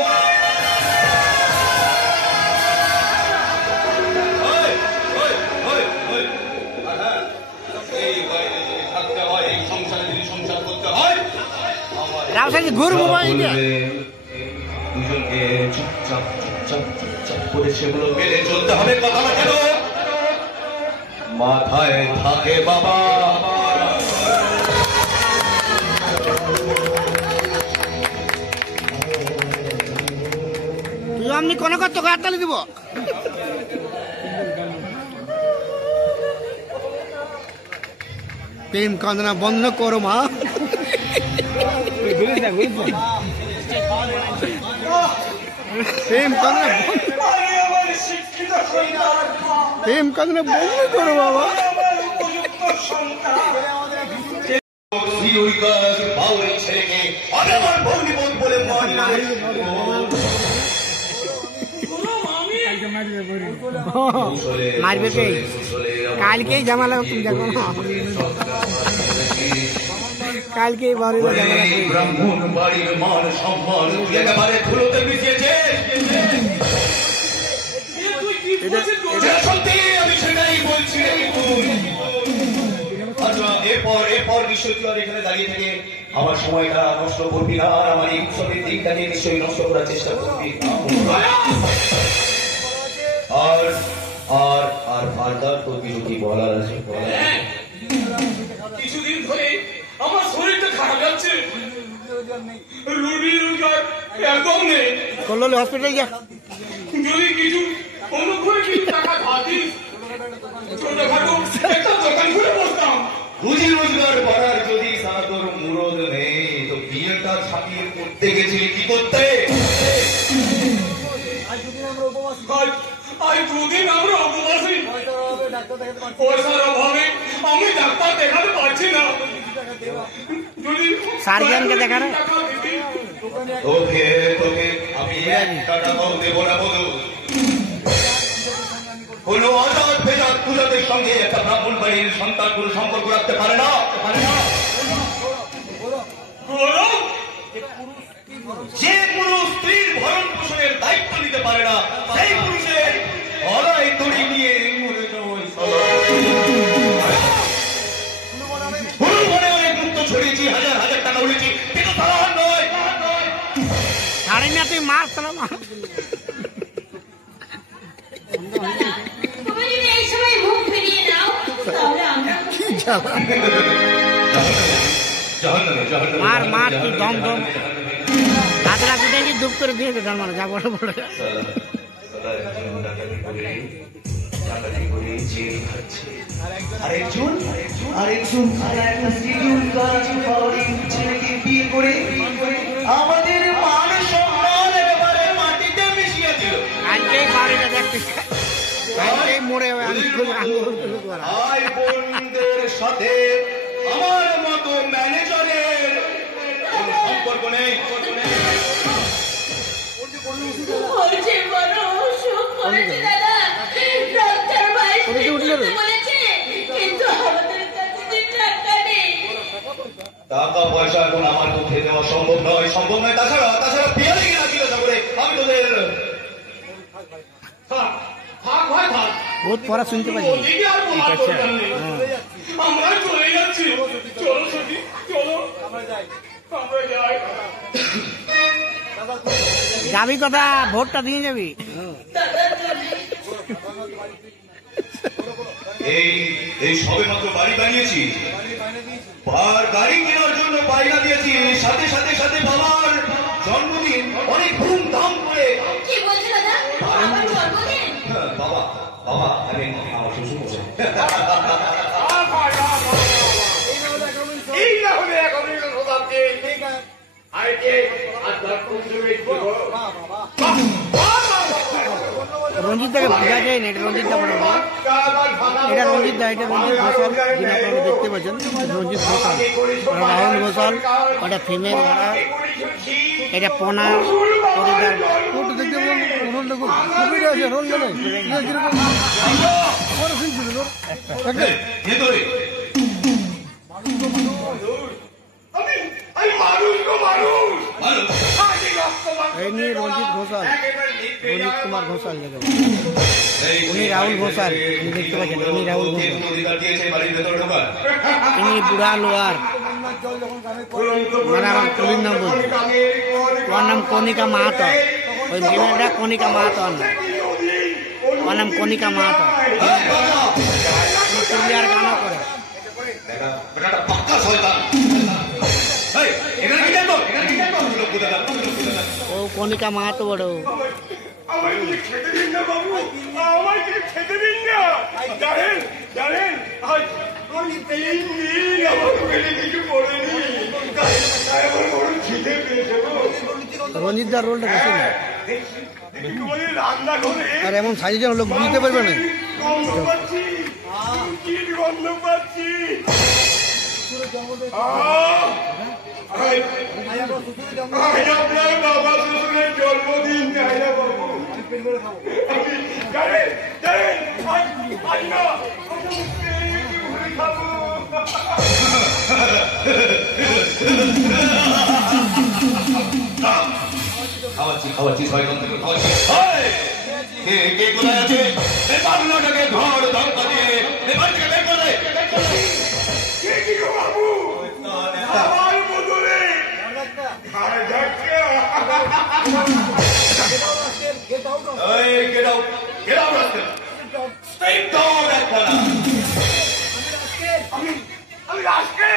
এই বাড়িতে যদি থাকতে হয়, এই সংসারে যদি সংসার করতে হয়, রাউসাজি ঘুর মোবাইল দুজনকে চুপচাপ করে সেগুলো মেনে চলতে হবে। কথাটা কেন মাথায় থাকে বাবা? তুই আপনি কোন কত হাততালি দিব? প্রেম কান্দনা বন্ধ করো মা। প্রেম কান্দনা বন্ধ করো বাবা। ছেলেকে আমার ভগ্নিপতি বলে মারবে কে? কালকেই ঝামেলা তুমি দেখো না, কালকেই বাড়ির ঝামেলা। ব্রাহ্মণ বাড়ির মান সম্মান একেবারে ধুলোতে মিশিয়েছে। আমি সেটাই বলছি। আচ্ছা, এরপর নিশ্চয় তুই আর এখানে দাঁড়িয়ে থেকে আমার সময়টা নষ্ট করবি না, আর আমার এই উৎসবের দিনটাকে নিশ্চয়ই নষ্ট করার চেষ্টা করবি। আর ফার্দার তোর কিছু কি বলার আছে? কিছুদিন ধরে আমার শরীরটা খারাপ যাচ্ছে, রুটি রোজগার একদম নেই। করলো হসপিটাল যা, যদি কিছু অনুগ্রহে কিছু টাকা ধার দিস, ছোটখাটো একটা দোকান খুলে বসতাম। রুজি রোজগার করার যদি সারা তোর মুরদ নেই, তো বিয়েটা ছাপিয়ে করতে গেছিলি কি করতে? আজ দুদিন আমরা উপবাসী, পয়সার অভাবে আমি ডাক্তার দেখাতে পারছি না। যদি সার্জনকে দেখানো তোকে আমি একটা টাকাও দেবো না বলো। কোনো অজাত ভেজাত পূজাদের সঙ্গে একটা ব্রাহ্মণ বাড়ির সন্তান কোনো সম্পর্ক রাখতে পারে না। যে পুরুষ স্ত্রীর ভরণ পোষণের দায়িত্ব নিতে পারে না, সেই পুরুষের গলায় দড়ি নিয়ে মরে অনেক মুক্ত ছড়িয়েছি, হাজার হাজার টাকা উড়েছি, কিন্তু তারা নয়। ছাড়ি না তুই মার তাহলে মার। তুমি যদি এই সময় মুখ ফিরিয়ে নাও তাহলে আমরা মার মার তুই দম দম হাত রাখতে দুপ করে দিয়েছে তার মানে যা বড় বড় আরেকজন একটা শিডিউল কাজ ছেলেকে বিয়ে করে আমাদের মান সম্মান একেবারে মাটিতে মিশিয়ে দিল। আজকেই বাড়িটা দেখতে আজকেই মরে ভাই বোনদের সাথে আমার মতো ম্যানেজারের কোনো সম্পর্ক নেই। হয়েছে বড় অসুখ করেছে দাদা, ডাক্তার ভাই বলেছে, কিন্তু আমাদের কাছে যে টাকা নেই। টাকা পয়সা এখন আমার পক্ষে দেওয়া সম্ভব নয়। তাছাড়া পিয়ালে কিনা ছিল তারপরে আমি তোদের বহুত পড়া শুনতে পাচ্ছি। আমরা চলে যাচ্ছি, চলো সখী চলো আমরা যাই। যাবি কথা ভোটটা দিয়ে যাবি। এই সবে মাত্র বাড়ি বানিয়েছি, গাড়ি কেনার জন্য বায়না দিয়েছি, সাথে সাথে সাথে বাবার জন্মদিন অনেক ধুমধাম করে। কি বলছো দাদা, আমার জন্মদিন? বাবা আমি আমার শ্বশুর এই না হলে এখনই শতাব্দী আরেকে আর রঞ্জিত দাকে বোঝা যায় না, এটা রঞ্জিত দা বড় এটা রঞ্জিত দা, এটা রঞ্জিত ঘোষাল, যিনি আপনারা দেখতে পাচ্ছেন রঞ্জিত ঘোষাল, রাহুল ঘোষাল, ওটা ফিমেল ভাড়া, এটা পোনা পরিবার দেখতে রোল দেখুন আছে রোল এই নিয়ে রঞ্জিত ঘোষাল, রঞ্জিত কুমার ঘোষাল দেখেন, উনি রাহুল ঘোষাল, উনি দেখতে পাচ্ছেন উনি রাহুল ঘোষাল, ইনি বুড়া লোয়ার, মানে আমার কুলির নাম বলছি, ওর নাম কণিকা মাহাতো, ওই মেয়েটা কণিকা মাহাতো, ওর নাম কণিকা মাহাতো, পুরুলিয়ার গানও করে। ও কণিকা মাহাতো বড়। আমার খেতে দিন না বাবু, আমার খেতে দিন না। জানেন আজ আমি 3 দিন আমার পেটে কিছু পড়েনি, আমার বড় খিদে পেয়েছে। রঞ্জিত দার রোলটা বেশি না, রান্না করে আর এমন সাইজে লোক বুঝতে পারবে না। গন্ধ পাচ্ছি আপনার বাবা শ্বশুরের জন্মদিন যাই না বাবু। খাওয়াচ্ছি ছয়জন থেকে খাওয়াচ্ছি। কে কোথায় আছে? বাংলাটাকে ঘর দরকার দিয়ে এবার থেকে বের করে বাবু আমার বদলে আমি রাজকে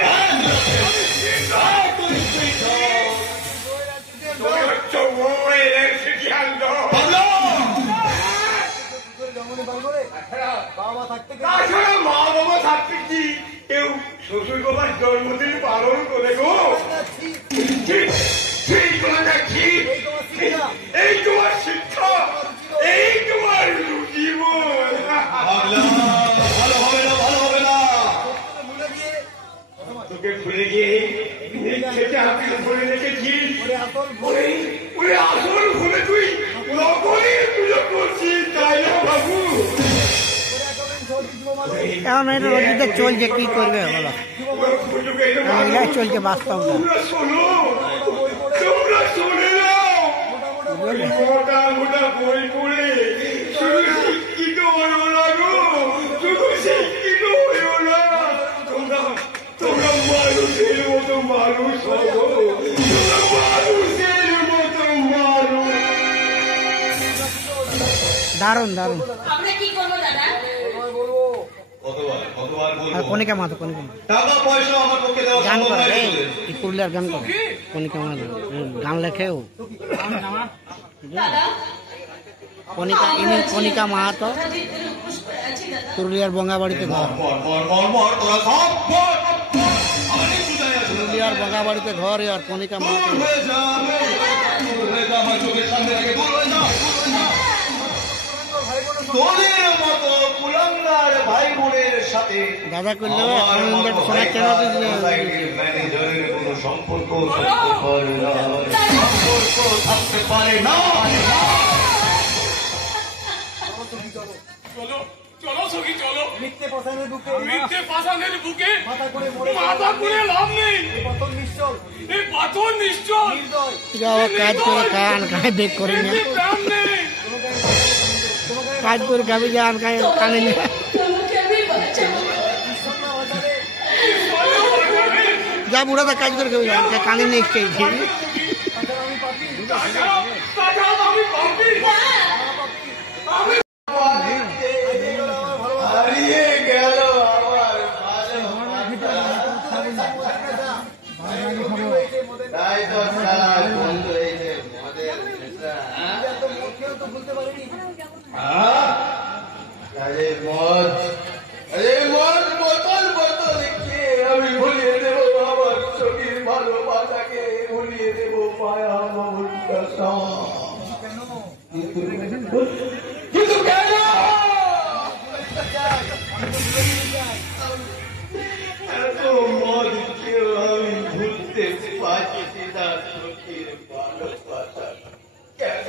তাছাড়া মা বাবা থাকতে কি কেউ শ্বশুর বাবার জন্মদিন পালন করে গো? এই তোমার শিক্ষা, এই তোমার জীবন। ভালো হবে না তোকে ভুলে গিয়ে খেতে হাতে ভুলে রেখেছিস, ওরে আসল ভুলে তুই নকলের পুজো করছিস, তাই না বাবু? এখন এটা রঞ্জিত চলছে, কি করবে বলো, চলছে বাস্তব। তোমরা শুনে নাও, মোটা মোটা বই পড়ে শুধু শিক্ষিত হইও না গো, শুধু শিক্ষিত হইও না। তোমরা মানুষের মতো মানুষ হবো, তোমরা মানুষের মতো মানুষ। দারুণ দারুণ। আমরা কি করবো দাদা? আর কণিকা মাহাতো, কণিকা মাহাতো গান করে, এই পুরুলিয়ার গান করে কণিকা মাহাতো, গান লেখে ও। কণিকা, ইনি কণিকা মাহাতো, পুরুলিয়ার বঙ্গাবাড়িতে ঘর, পুরুলিয়ার বঙ্গাবাড়িতে ঘর। আর কণিকা মাহাতো দাদা করলে শোনার সম্পর্ক থাকতে পারে না। চলো চলো সখী চলো, মিথ্যে পাষাণের বুকে মাথা করে লাভ নেই, এই পাথর নিশ্চল কাজ করে খান খায় দেখ করে না, কাজ করে খাবি যান খায় কানে না। যা বুড়া কাজ করে খাবি যান কানে নেই খেয়েছি। আমি ভুলিয়ে দেবো আমার চোখের ভালোবাসাকে, ভুলিয়ে দেবো মায়া মমতা, কিন্তু কেন এত মদ কেউ আমি ভুলতে পারছি না চোখের ভালোবাসা কেন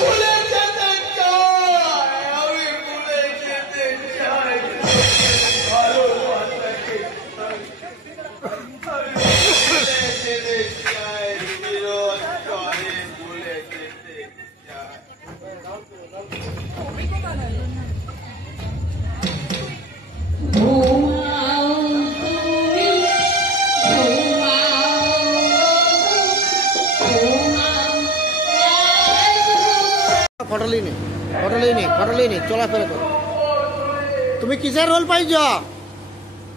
ভুলে যেতে চাই, আমি ভুলে যেতে চাই ভালোবাসাকে, ভুলে যেতে চাই চিরতরে, ভুলে যেতে চাই। ফটলিনি চলাফেরা করো। তুমি কিসের রোল পাইছ?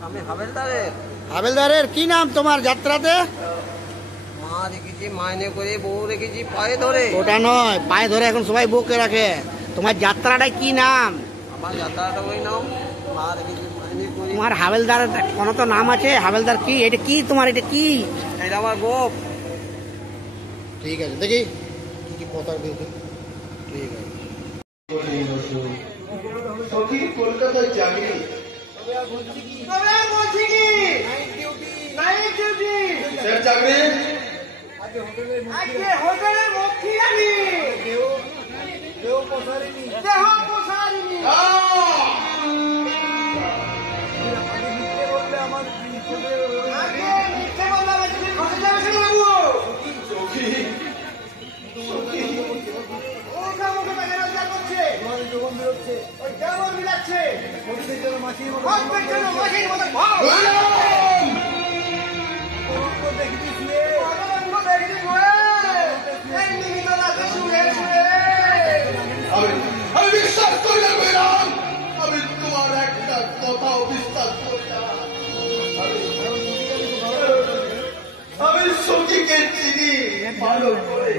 আমি হাবেলদারের। হাবেলদারের কি নাম তোমার যাত্রাতে? মা রেখেছি মাইনে করে, বউ রেখেছি পায়ে ধরে। ওটা নয়, পায়ে ধরে এখন সবাই বউকে রাখে। তোমার যাত্রাটা কি নাম? আমার যাত্রাটা ওই নাম, মা রেখেছি মাইনে করে। তোমার হাবেলদারের কোনো তো নাম আছে? হাবেলদার কি? এটা কি তোমার? এটা কি? এটা আমার গোপ। ঠিক আছে, দেখি কি কি কথা দিয়েছে। ঠিক আছে, কলকাতায় চাকরি চাকরি আমি বিশ্বাস করি না ম্যাডাম, আমি তোমার একটা কথাও বিশ্বাস করি না। আমি সখীকে চিনি ভালো করে,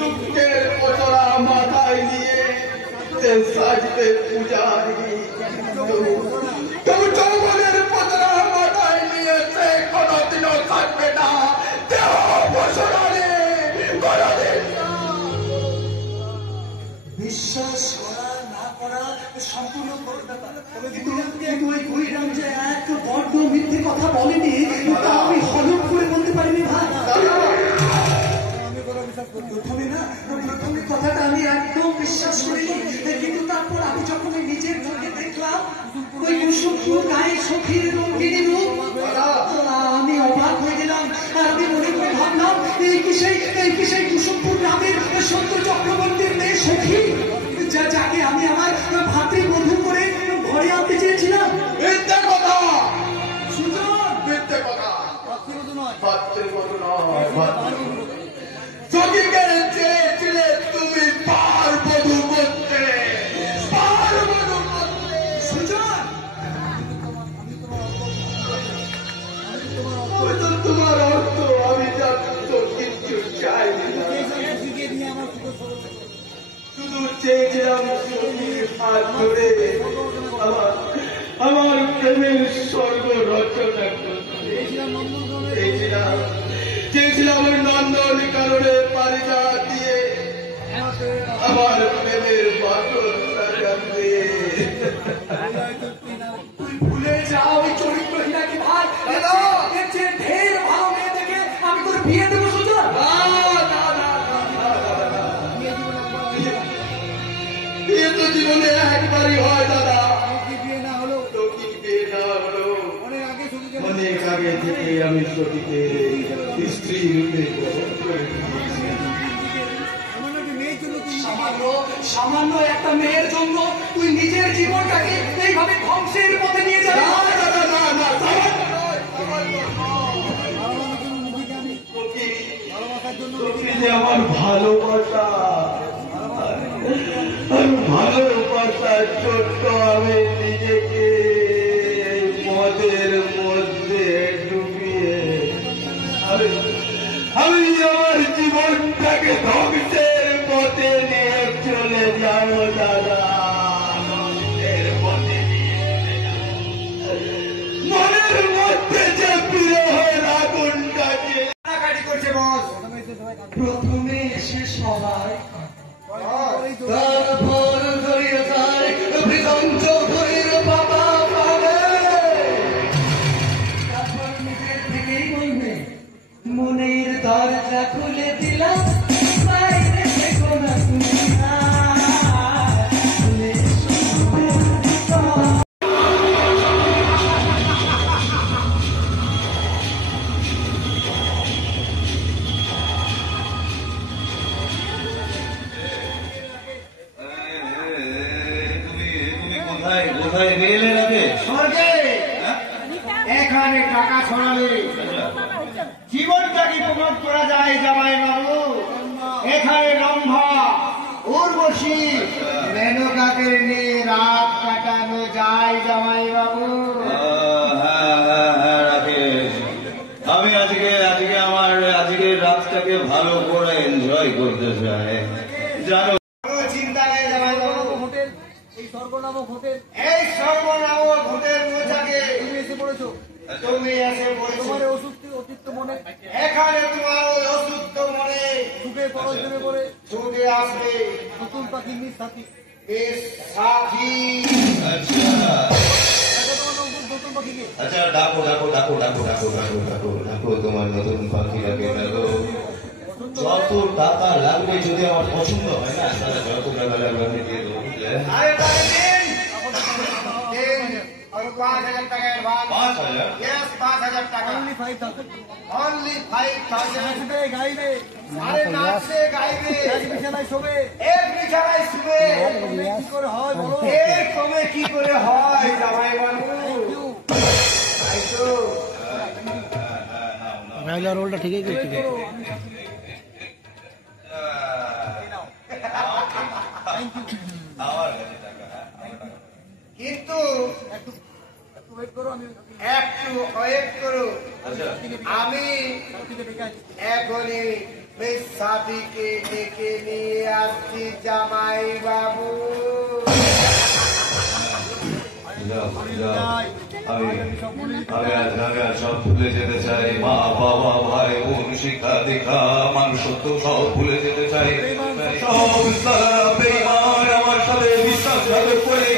দুঃখের পচরা মাথায় নিয়ে সাজবে পূজারি, তবু যৌবনের পচরা মাথায় নিয়ে সে কোনোদিনও থাকবে না দেহ পচরারে কোনোদিন। বিশ্বাস করা না করা সম্পূর্ণ তোর ব্যাপার, কিন্তু ওই কুড়িরাম যে এক বড্ড মিথ্যে কথা বলেনি তা আমি হলফ করে বলতে পারিনি ভাই। প্রথমে কথাটা আমি একদম বিশ্বাস করিনি, কিন্তু তারপর আমি যখন নিজের চোখে দেখলাম ওই কুসুমপুর গায়ে সখীর রঙ্গিনী রূপ, আমি অবাক হয়ে গেলাম। আর আমি মনে করে ভাবলাম এই কি সেই কুসুমপুর গ্রামের সত্য চক্রবর্তীর মেয়ে সখী, যাকে আমি আমার ভাতৃবধূ করে ঘরে আনতে চেয়েছিলাম। মিথ্যে কথা, সুযোগ মিথ্যে কথা, ভাতৃবধূ নয়, সখীকে চেয়েছিলে তুমি পার বধূ করতে। চেয়েছিলাম সখীর হাত ধরে আমার প্রেমের স্বর্গ রচনা করতে। চেয়েছিলাম ওই নন্দন কারণে পারিজাত দিয়ে আমার প্রেমের বাসর সাজাতে। তুই ভুলে যাও ওই চরিত্রহীনাকে ভাই, এর চেয়ে ঢের ভালো মেয়ে দেখে আমি তোর বিয়ে দেবো সুজন। বিয়ে তো জীবনে একবারই হয় দাদা। বিয়ে না হলো লৌকিক বিয়ে না হলো অনেক আগে থেকে আমি সতীকে স্ত্রী রূপে গ্রহণ করে সামান্য একটা মেয়ের জন্য তুই নিজের জীবনটাকে এইভাবে ধ্বংসের পথে নিয়ে যাবি? আমার ভালোবাসা ভালোবাসার জন্য আমি নিজেকে মদের মধ্যে ডুবিয়ে আমি আমার জীবনটাকে ধ্বংসের পথে নিয়ে চলে যাব দাদা। মনের মধ্যে যে বিরহের আগুনটাকে করছে বস। প্রথমে এসে সবাই, তারপর জড়িয়ে যায় বৃদন্ত ধৈর্য বাবা পাবে, তারপর নিজের থেকেই বলবে মনের দরজা খুলে দিলাম, বাইরে থেকো না তুমি কোথায় গেলে নাকি? স্বর্গে এখানে টাকা ছড়ালে জীবনটাকে প্রমোদ করা যায় জামাই বাবু। এখানে রম্ভা উর্বশী মেনকাকে নিয়ে রাত কাটানো যায় জামাই বাবু। আমি আজকে আমার আজকের রাতটাকে ভালো করে এনজয় করতে চাই জানো। চিন্তা নেই জামাই বাবু। হোটেল এই সর্বনামক হোটেল মজাকে তুমি এসে পড়েছো। তোমার অসুস্থ অতিরিক্ত মনে এখানে তোমার অসুস্থ মনে সুখে খরচ দেবে বলে ছুটে আসবে নতুন পাখি নিজ সাথী সাথী। নতুন পাখিকে আচ্ছা ডাকো তোমার নতুন পাখিটাকে ডাকো। যত টাকা লাগবে যদি আমার পছন্দ হয় না তাহলে যত টাকা লাগবে আমি দিয়ে দেবো। আরে তাহলে দিন और 5,000 টাকা অ্যাডভান্স। 5,000? यस 5,000 টাকা। Only 5,000 আসবে গাইবে। আরে নাচবে গাইবে। এক বিছানায় শোবে। কি করে হয় বলো? এই কমে কি করে হয় জামাই বাবু? Thank you. রাইলা রোলটা ঠিকই করতে কিন্তু একটু ওয়েট করো আমি এখনই মিস সাথীকে ডেকে নিয়ে আসছি জামাই বাবু। আমি সব ভুলে যেতে চাই, মা বাবা ভাই বোন শিক্ষা দীক্ষা মানুষত্ব সব ভুলে যেতে চাই। সব বেঈমান আমার সাথে বিশ্বাসঘাতক করে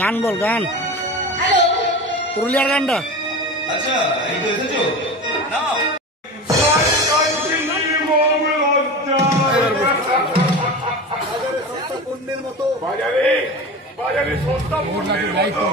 গান বল গান পুরুলিয়ার গানটা। আচ্ছা এই তো এসেছো না বাজারে সস্তা পণ্যের মতো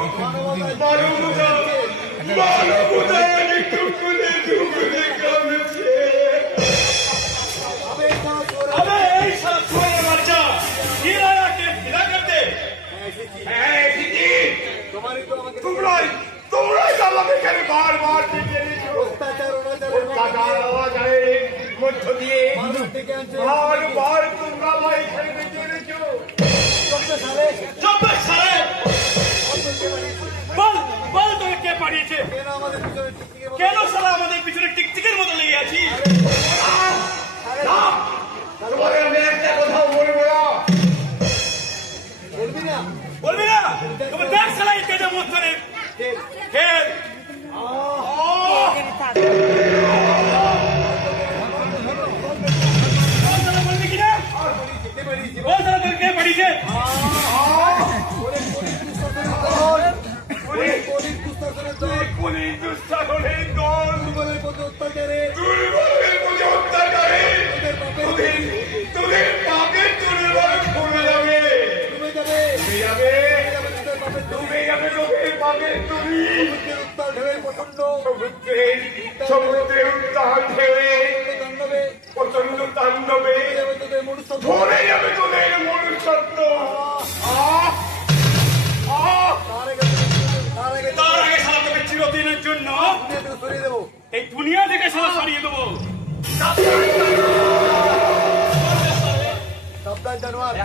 তোমরাই তো আমাকে এখানে বারবার ডেকে এনেছো। অত্যাচারের মধ্য দিয়ে বারবার তোমরা আমায় এখানে ডেকে এনেছো। বল তোকে কে পাঠিয়েছে? কেন সারা আমাদের পিছনে টিকটিকের মতো লেগে আছি? তোমাকে আমি একটা কথাও বলবো না। বলবি না? তবে দেখ সারা এই তেজা মস্তরে খেল। বলবি কিনা? বল সারা তোকে কে পাঠিয়েছে? পুলিশ দুঃশাসনের দল দুর্বলের প্রতি অত্যাচারে তোদের পাপের দুর্বল কমে যাবে। সমুদ্রের উত্তাল ঢেউয়ে প্রচন্ড তাণ্ডবে ধরে যাবে তোদের মনুষ্যত্ব। তার আগে সারা তোকে চিরদিনের জন্য এই দুনিয়া থেকে সারা সরিয়ে দেবো।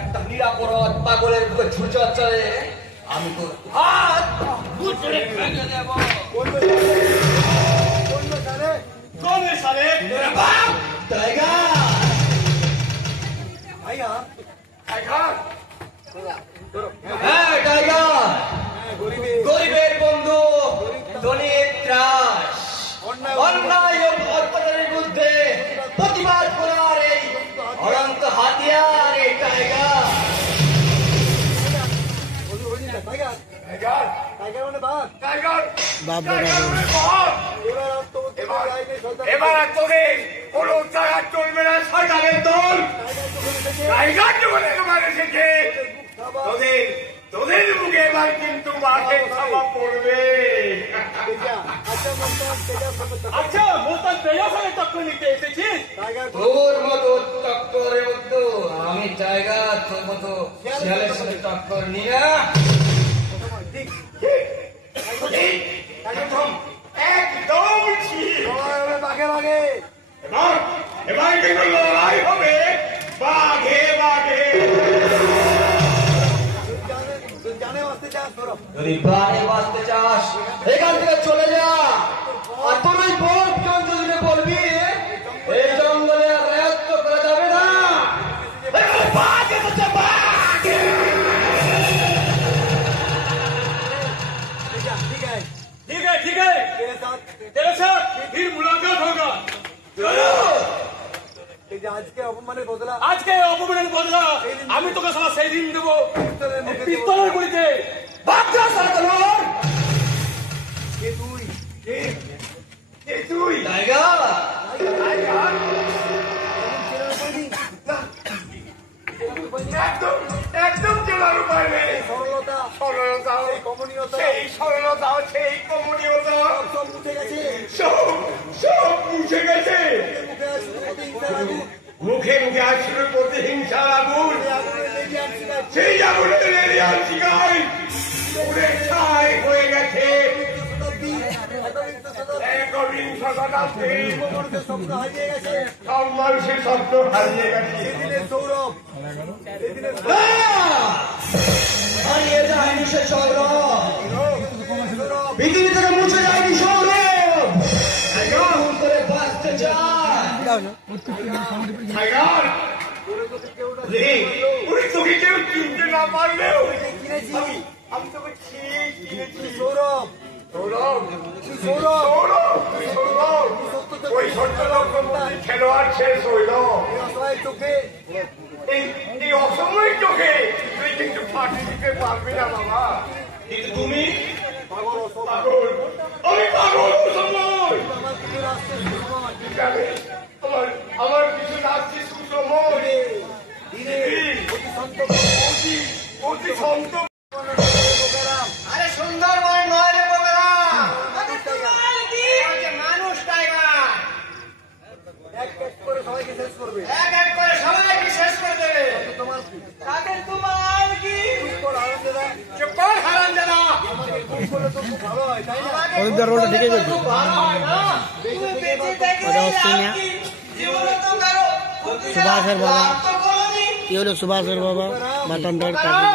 একটা নিরাপরাধ পাগলের বুকে ছুটে চলে আমি তোর হাত গুছড়ে ভেঙে দেব। কোন সালে বাপ টাইগার হ্যাঁ টাইগার গরিবের বন্ধু ধনীর ত্রাস অন্যায় ও অত্যাচারের বিরুদ্ধে প্রতিবাদ করার এই অনন্ত হাতিয়ার এই টাইগার। এবার তোদের কোন জায়গা চলবে না। সরকারের দল টাইগার যখন এবার এসেছে তোদের মুখে এবার কিন্তু মাঠের ছাপা পড়বে। আচ্ছা মোস্তান তেজার সঙ্গে টক্কর নিতে এসেছিস? তোর মতো টক্করের মতো আমি টাইগার, তোর মতো শিয়ালের সাথে টক্কর নিয়ে একদম এবার কিন্তু লড়াই হবে বাঘে বাঘে। যদি প্রাণে বাঁচতে চাস এখান থেকে চলে যা। আর তুমি বোধ যদি বলবি এই জঙ্গলে আর রায়ত্ব করা যাবে না। বাঘ এসেছে, বাঘ। ठीक है तेरे साथ फिर मुलाकात होगा। আজকে অপমানের বদলা আমি তোকে সারা সেই দিন দেবো পিস্তলের গুলিতে। তুই টাইগার একদম জেলার উপায় নেই। সরলতা সেই কমনীয়তা সব উঠে গেছে। সব মুছে গেছে। মুখে মুখে আসছিল প্রতিহিংসার আগুন। সেই আগুনের রেডিয়াল শিকায় পুরে ছাই হয়ে গেছে। একবিংশ শতাব্দী স্বপ্ন হারিয়ে গেছে। সব মানুষের স্বপ্ন হারিয়ে গেছে। সেদিনের সৌরভ হারিয়ে যায়নি সে সৌরভ, পৃথিবী থেকে মুছে যায়নি সৌরভ। নতুন করে বাঁচতে চায়। টাইগার তোকে কেউ চিনতে না পারলেও আমি তোকে ঠিক চিনেছি। সৌরভ ওই সত্যলোক খেলোয়াড় শেষ হইল। অসহায় চোখে এই অসময়ের চোখে তুই কিন্তু ফাঁকি দিতে পারবি না বাবা। কিন্তু তুমি পাগল, আমি পাগল অসময়। আমার কিছু আসছে সুসময়। অতি সন্ত আরে সুন্দরবন নয় রে বাবা, মানুষ টাইগার এক এক করে সবাইকে শেষ করবে। এক এক করে সবাইকে শেষ করে দেবে। তোমার কি তাদের তোমার কি চুপ কর, আরাম দে না। চুপ কর হারামজাদা। আমাকে খুব অযোধ্যার রোলটা ঠিকই করছে। ওটা হচ্ছে না সুভাষের বাবা, কি হলো সুভাষের বাবা বাটানটার কাছে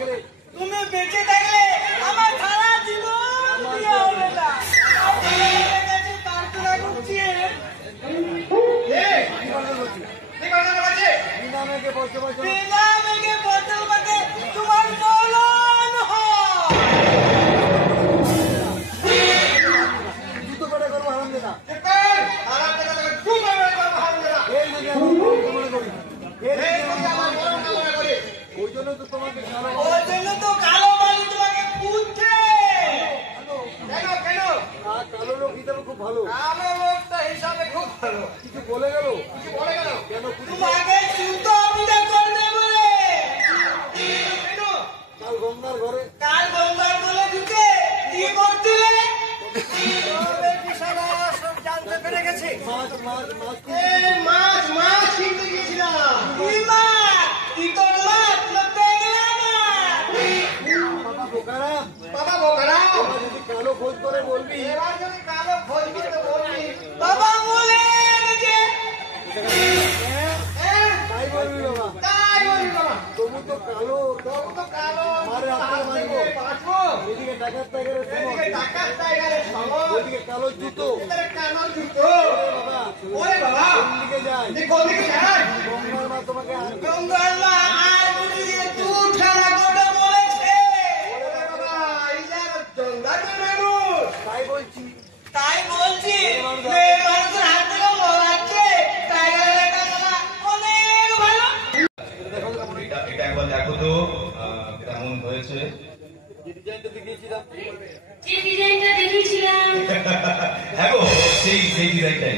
করে তুমি বেঁচে থাকলে আমার সারা জীবন দিয়ে হবে না। প্রার্থনা করছি বিনা মেঘে বোতল বাটে তোমার মরণ হয়। ওই জন্য তো কালো বালি তোমাকে পুঁতছে। কেন কেন? কালো লোক হিসাবে খুব ভালো, কালো লোকটা হিসাবে খুব ভালো। কিছু বলে গেল? কিছু বলে গেল কেন? তোমাকে জুতো পিটা করবে বলে। কেন? কাল গঙ্গার ঘরে, কাল গঙ্গার ঘরে ঢুকে কি করছিলে? সব জানতে পেরে গেছে। মাছ কিনতে গিয়েছিলাম। কি মাছ? কি তোর মাছ? বাবা বোকারা, যদি কালো খোঁজ করে বলবি, এবার যদি কালো খোঁজ করতে বলবি, বাবা বলে গেছে। তাই বলবি বাবা, তাই বলবি বাবা। তবু তো কালো, মারে আপনার মারবো, পাঠবো। এদিকে ডাকাত টাইগারের সময়, এদিকে ডাকাত টাইগারের সময়, ওদিকে কালো জুতো, কালো জুতো। বাবা ওরে বাবা, কোন দিকে যায়? কোন দিকে যায়? গঙ্গার মা তোমাকে, গঙ্গার মা আর বলি দিয়ে তুই খেলা করে বলেছে। তাই বলছি মানুষের হাত থেকে মরাচ্ছে। অনেক ভালো। এটা একবার দেখো তো কেমন হয়েছে। যে ডিজাইনটা দেখিয়েছিলাম, হ্যাঁ গো, সেই ডিজাইনটাই।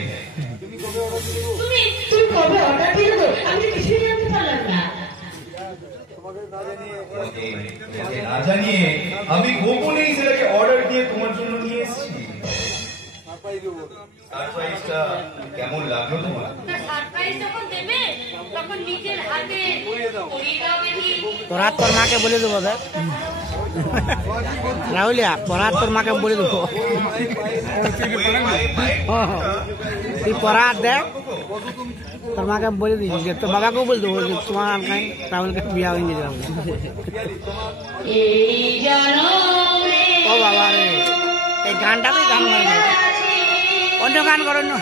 তুমি কবে অর্ডার দিয়ে দেবো? আমি তো কিছুই জানতে পারলাম না। না জানিয়ে আমি গোপনেই সেটাকে অর্ডার দিয়ে তোমার জন্য নিয়ে এসেছি। সারপ্রাইজটা কেমন লাগলো তোমার? সারপ্রাইজ যখন দেবে তখন নিজের হাতে করিয়ে দাও দেখি। তোর হাত তোর মাকে বলে দেবো দেখ রাহুলিয়া, তোর হাত তোর মাকে বলে দেবো। তুই পড়া হাত দেখ, তোর মাকে বলে দিচ্ছি যে তোর বাবাকেও বলে দেবো যে তোমার রাহুলকে বিয়া হয়ে গেছে। ও বাবা রে, এই গানটাতেই গান করে, অন্য গান করো অন্য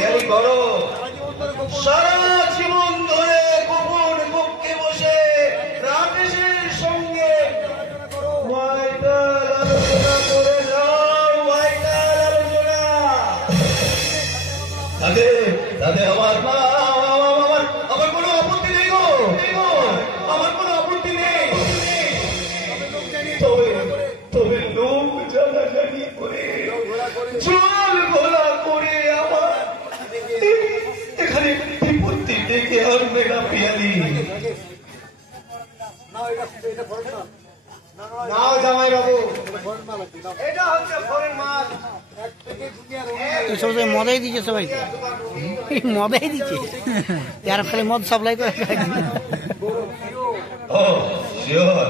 গান করো। সারা জীবন ধরে গোপন কক্ষে বসে রাকেশের সঙ্গে আলোচনা করে যাও। তাতে আমার কোনো আপত্তি নেই গো, আমার কোনো আপত্তি নেই। তবে লোক জানাজানি করে, জল ঘোলা করে আমার এখানে বিপত্তি ডেকে আনবে না পিয়ালি। নাও জামাই বাবু, এটা হচ্ছে ফরেন মাল। সবাই মদাই দিচ্ছে, সবাইকে মদাই দিচ্ছে, যারা খালি মদ সাপ্লাই করে। ও শিওর,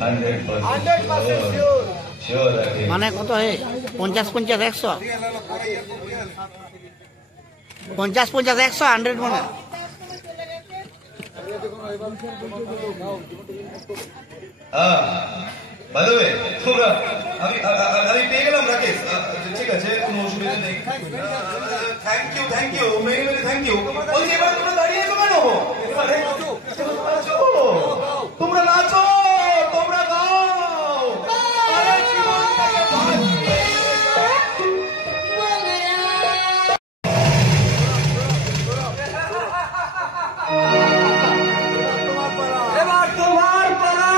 100% শিওর। মানে কত হে? 50 50 100, 50 50 100 100 মানে। তোমরা আমি পেয়ে গেলাম রাকেশ, ঠিক আছে, কোনো অসুবিধা নেই। Thank you Mary thank you. বলছি এবার তোমরা দাঁড়িয়েছো কেন? তোমরা নাচো, তোমরা গাও। এবার তোমার পালা।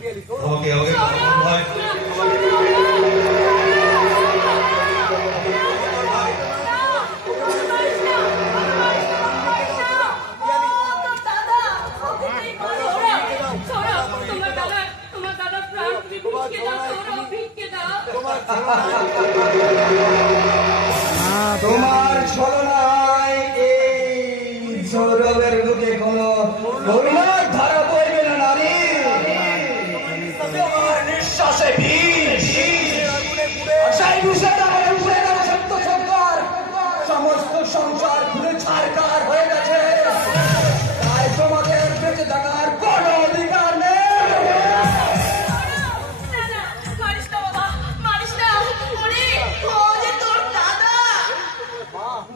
ওকে ওকে ভাই তোমার ছলনায় এই সৌরভের বুকে কোনো করুণার ধারা বইবে না নারী। তোমার নিঃশ্বাসে বিষ, আর সেই বিষের আগুনে পুড়ে গেল সত্য সংসার, সমস্ত সংসার পুড়ে ছারখার হয়ে গেছে। তাই তোমাদের বেঁচে থাকার কোনো অধিকার নেই।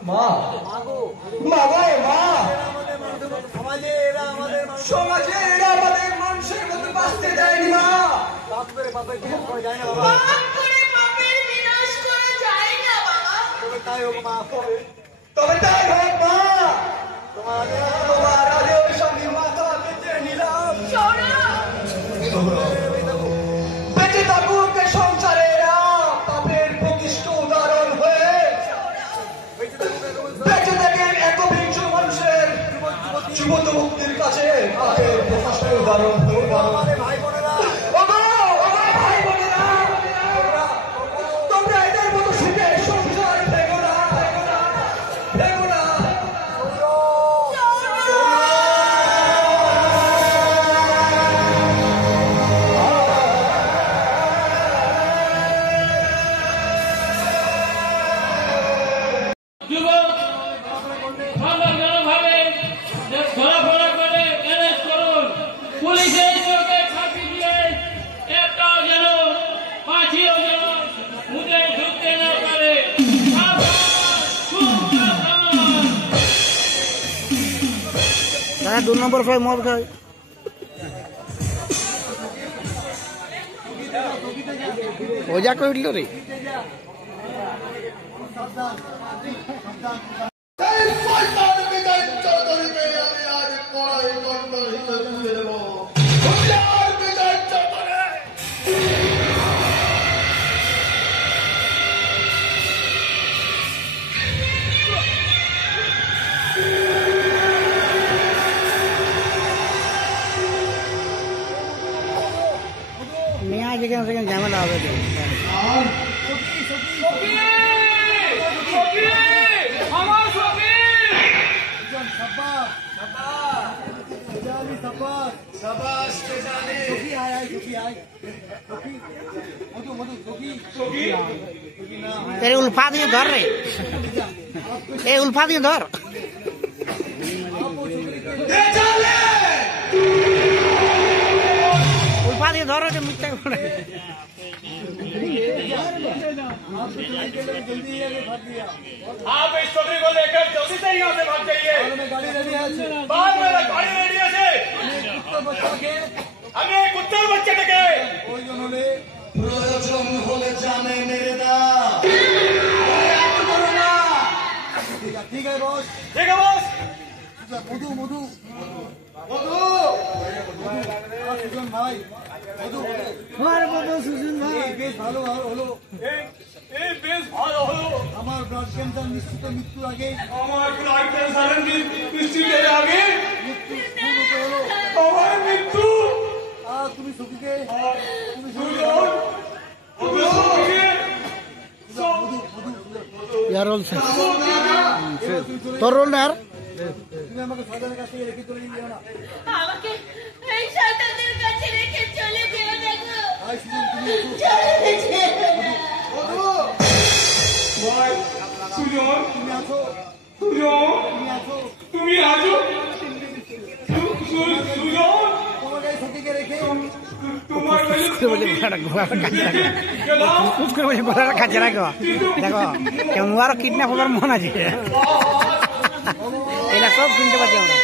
মা মা সমাজে এরা আমাদের মানুষের মতো বাঁচতে দেয়নি মা। তবে তাই হোক মা, তোমার আজের সঙ্গে মাথা বেঁচে নিলাম। বেঁচে থাকুক সংসারে এরা পাপের প্রতিষ্ঠ উদাহরণ হয়ে, বেঁচে থাকেন একবিংশ মানুষের যুবত মুক্তির কাছে পাপের প্রকাশ্য উদাহরণ হয়ে। ভাই বোনেরা, তোমরা এদের মতো সুখে সংসার ভেঙো না, ভেঙো না। পুলিশের চোখে ছাপি দিয়ে একটাও যেন পাঁচিও যেন মুখে ঢুকতে না পারে। দাদা 2 নম্বর ফ্লাই মদ খায়। ওজা কইল রে মিয়া যেখানে সেখানে ঝামেলা হবে। तेरे उल्फा दिए धर रे, ए उल्फा दिए धर। उल्फा दिए धर जो मिट्टे पड़े। आप इस छोकरी को लेकर जल्दी से यहाँ से भाग जाइए। बाद में गाड़ी रेडी है। हमें कुत्ते बच्चे থেকে প্রয়োজন হলে জানে মেরে দা। ঠিক আছে বস, ठीक है बॉस। মধু মধু মধু সুজন ভাই, মধু সুজন ভাই বেশ ভালো হলো। এই বেশ ভালো হলো। আমার ব্লাড ক্যান্সার নিশ্চিত মৃত্যুর আগে, আমার ব্লাড ক্যান্সারের নিশ্চিতের আগে হলো আমার মৃত্যু। আর তুমি সখীকে, তুমি সুজন यार रोल से तो रोल यार তুমি আমাকে সাজানের কাছে রেখে চলে গিয়ে না। আমাকে এই শয়তানদের কাছে রেখে চলে যেও না গো। আই সুজন তুমি চলে ভাই সুজন তুমি আছো, সুজন তুমি আছো, তুমি আছো সুজন তোমাকে এই সখীকে রেখে তোমার কাছে রাখো। দেখো কেমন আর কিডন্যাপ হবার মন আছে, এটা সব কিনতে পারছি আমরা।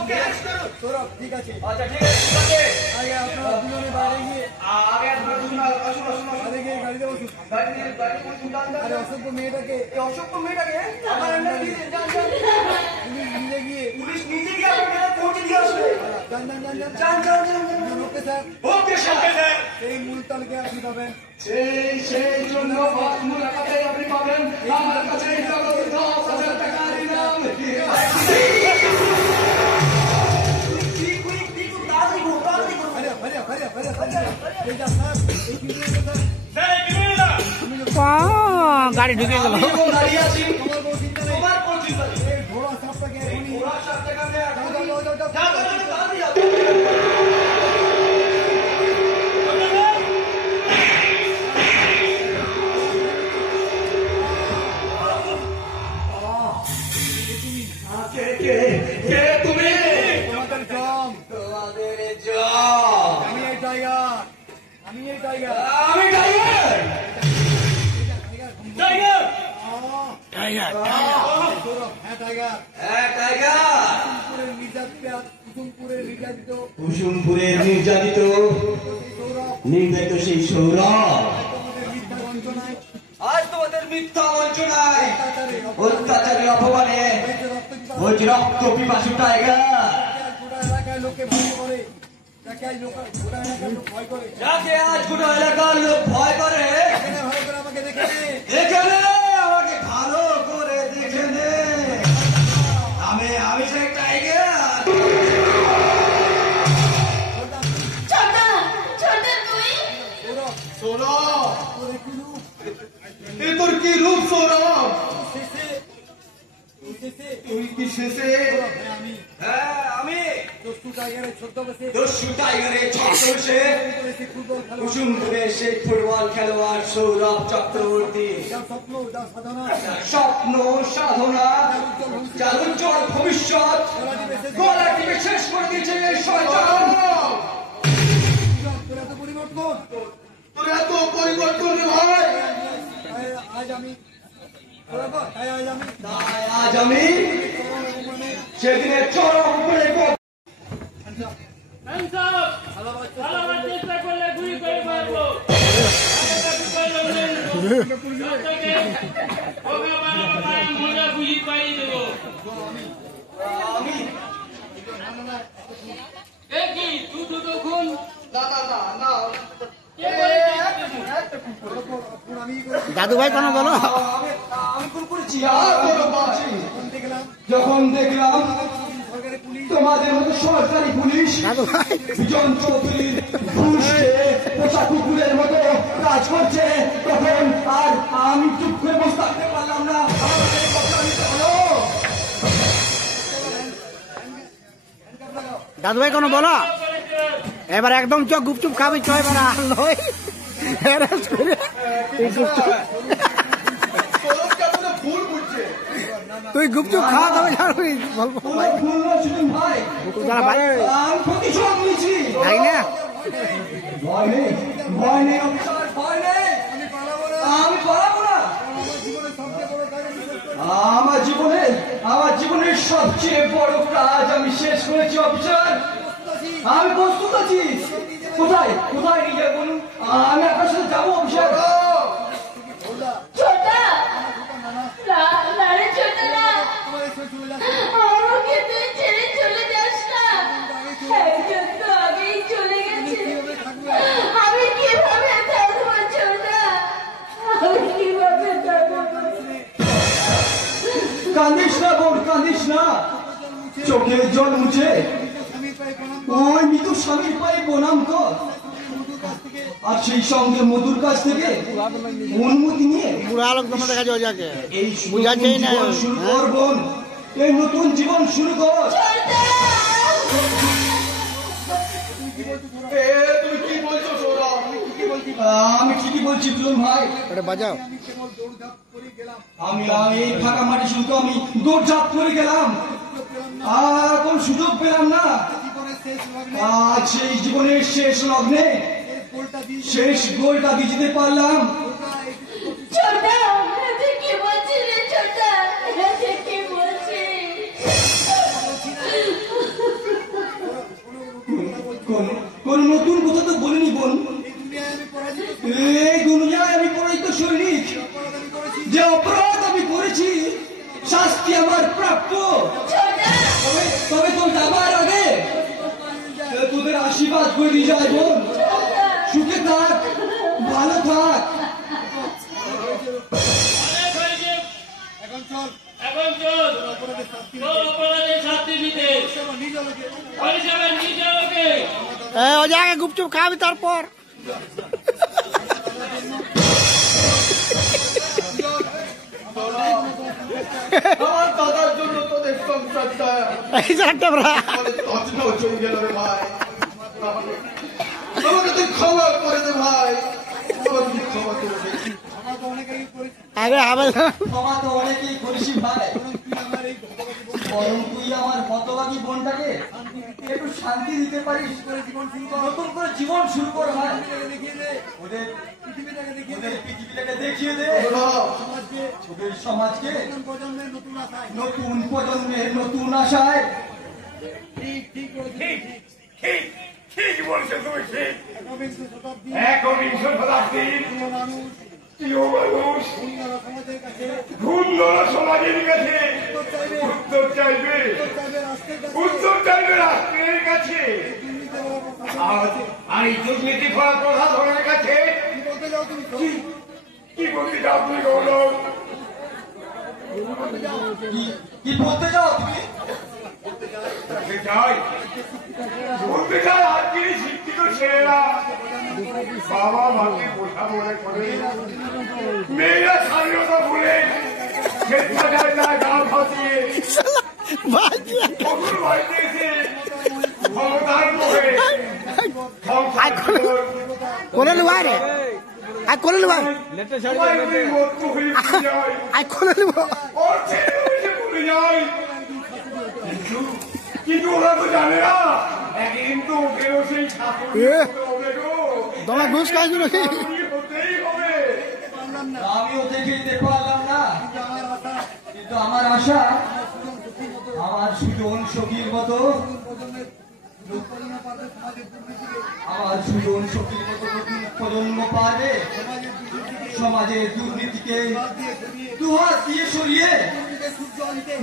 ওকে সৌরভ ঠিক আছে আচ্ছা ঠিক আছে ঠিক আছে আগে আপনারা দুজনে বাইরে গিয়ে আগে আপনারা শুনুন আসুন বাইরে গিয়ে গাড়িতে বসুন গাড়ি বসুন আরে অসভ্য মেয়েটাকে এই অসভ্য মেয়েটাকে আমার আন্ডার দিয়ে যান পুলিশ নিজে গিয়ে পুলিশ নিজে গিয়ে আপনাকে পৌঁছে দিয়ে আসবে যান যান যান যান যান যান যান ওকে স্যার ওকে স্যার সেই মূলতলকে আপনি পাবেন সেই জন্য মুলাকাতে আপনি পাবেন আমার কাছে নগদ 10,000 টাকার ইনাম গাড়ি ঢুকে গেল দাঁড়িয়ে আছি তোমার কোন চিন্তা নেই ঘোড়া সাপটাকে এখনই ওরা সব টাকা নিয়ে কে তুমি তোমাদের জম তোমাদের জব আমি এই টাইগার আমি টাইগার টাইগার টাইগার সৌরভ হ্যাঁ টাইগার হ্যাঁ টাইগার কুসুমপুরের নির্যাতিত কুসুমপুরের নির্যাতিত সৌরভ নির্যাতিত সেই সৌরভ তোমাদের মিথ্যা বঞ্চনায় আজ তোমাদের মিথ্যা বঞ্চনায় অত্যাচারের অপমানে ওই যে রক্ত পিপাসু টাইগার গোটা এলাকায় লোকে ভয় করে যাকে আজ গোটা এলাকার লোক ভয় করে যাকে আজ গোটা এলাকার লোক ভয় করে এখানে ভয় করে আমাকে দেখে নে এখানে আমাকে ভালো করে দেখে নে আমি সেই টাইগার ছোটা ছোটা তুই সৌরভ তোর একটু রূপ এ তোর কি রূপ সৌরভ শেষে তুই কি শেষে হ্যাঁ আমি হ্যাঁ আমি দস্যু টাইগারের ছদ্মবেশে দস্যু টাইগারের ছদ্মবেশে করেছি ফুটবল খেলা কুসুমপুরের সেই ফুটবল খেলোয়াড় সৌরভ চক্রবর্তী যা স্বপ্ন যা সাধনা স্বপ্ন সাধনা যার উজ্জ্বল ভবিষ্যৎ গলা টিপে শেষ করে দিয়েছে এই শয়তান তোর এত পরিবর্তন তোর এত পরিবর্তন রে ভাই আজ আমি তাই আজ আমি সেদিনের চরম উপরে চেষ্টা করলে গুলি করে মারবো মজা বুঝি পাই দেবো কি তুই দুটো খুন দাদু ভাই কোনো বলো আমি কোন করেছি যখন দেখলাম তোমাদের মতো সরকারি পুলিশ দাদু ভাই বিজন চৌধুরীর ঘুষ খেয়ে পোষা কুকুরের মতো কাজ করছে তখন আর আমি চুপ করে বসে থাকতে পারলাম না আমাদের কথা নিতে হলো। দাদু ভাই কোনো বলো এবার একদম চোখ গুপচুপ খাবি চ এবার আর লই হ্যারাস করে এই গুপচুপ তুই গুপচুপ খাওয়া দাওয়া জানবি বলবো ভাই ভুল নয় সুজন ভাই যারা ভাই আমি প্রতিশোধ নিয়েছি তাই না ভয় নেই অফিসার ভয় নেই আমি পালাবো না আমার জীবনের সবচেয়ে বড় কাজ আমি শেষ করেছি অফিসার আমি প্রস্তুত আছি কোথায় কোথায় নিয়ে যাবো বলুন আমি আপনার সাথে যাবো অফিসার ছোটা না রে ছোটা না আমাকে তুই ছেড়ে চলে যাস না একজন তো আগেই চলে গেছে আমি কিভাবে থাকবো ছোটা আমি কিভাবে থাকবো কাঁদিস না বোন কাঁদিস না চোখের জল মুছে ওই মৃত্যু স্বামীর পায়ে প্রণাম কর আর সেই সঙ্গে মধুর কাছ থেকে অনুমতি নিয়ে পুরো আলোক তোমাদের কাছে ওই যাকে এই বুঝাচ্ছেই না জীবন শুরু কর বোন এই নতুন জীবন শুরু কর তুমি কি বলছো সৌরভ আমি ঠিকই বলছি দুজন ভাই ওটা বাজাও আমি এই ফাঁকা মাটি শুধু আমি দৌড়ঝাঁপ করে গেলাম আর কোন সুযোগ পেলাম না আজ সেই জীবনের শেষ লগ্নে শেষ গোলটা দিয়ে যেতে পারলাম ছোটা তুই কি বলছিস রে ছোটা তুই কি বলছিস কোন নতুন কথা তো বলিনি বোন। এই দুনিয়ায় আমি পরাজিত সৈনিক, যে অপরাধ আমি করেছি শাস্তি আমার প্রাপ্য। তবে তোর যাবার আগে তোদের আশীর্বাদ করে দিয়ে যায় বোন। সুখে থাক, ভালো থাক। ও জায়গায় গুপচুপ খাবি তারপর আমার দাদার জন্য তোদের সংসারটা এই চারটা বড় চলে গেল রে ভাই। আমাকে তুই ক্ষমা করে দে ভাই, আমাকে তুই ক্ষমা করে দে। আরে হবে ক্ষমা তো অনেকেই করেছি ভাই, বরং তুই আমার হতভাগী বোনটাকে একটু শান্তি দিতে পারিস, নতুন করে জীবন শুরু কর ভাই। ওদের পৃথিবীটাকে দেখিয়ে দে, ওদের সমাজকে নতুন প্রজন্মের নতুন আশায়। ঠিক বলছো তুমি, ঠিক। একবিংশ শতাব্দীর প্রিয় মানুষ ধুন্ধরা সমাজের কাছে উত্তর চাইবে, উত্তর চাইবে রাষ্ট্রের কাছে, আর এই দুর্নীতি করা প্রশাসনের কাছে। কি বলতে চাও তুমি গৌরব? কি বলতে চাও তুমি? বলতে চাই আজকের শিক্ষিত ছেলেরা বাবা মাকে বোঝা মনে করে, মেয়েরা স্বাধীনতা ভুলে স্বেচ্ছাচার না গা ভাসিয়ে শ্বশুর বাড়িতে এসে ক্ষমতার মোহে কোলে লুয়াই রে আই কোলে লুয়াই মত্ত হয়ে ভুলে যায়, আই কোলে লুয়া ওর ছেলে হয়ে ভুলে যায়। কিন্তু ওরা তো জানে না একদিন তো ওকেও সেই ঠাকুর হবে গো, তোমার ঘুষ খাইছো নাকি? হতেই হবে। আমিও দেখে দিতে পারলাম না, কিন্তু আমার আশা আমার সুজন সখীর মতো, আমার সুজন সখীর মতো নতুন প্রজন্ম পারবে সমাজের দুর্নীতিকে দুহাত দিয়ে সরিয়ে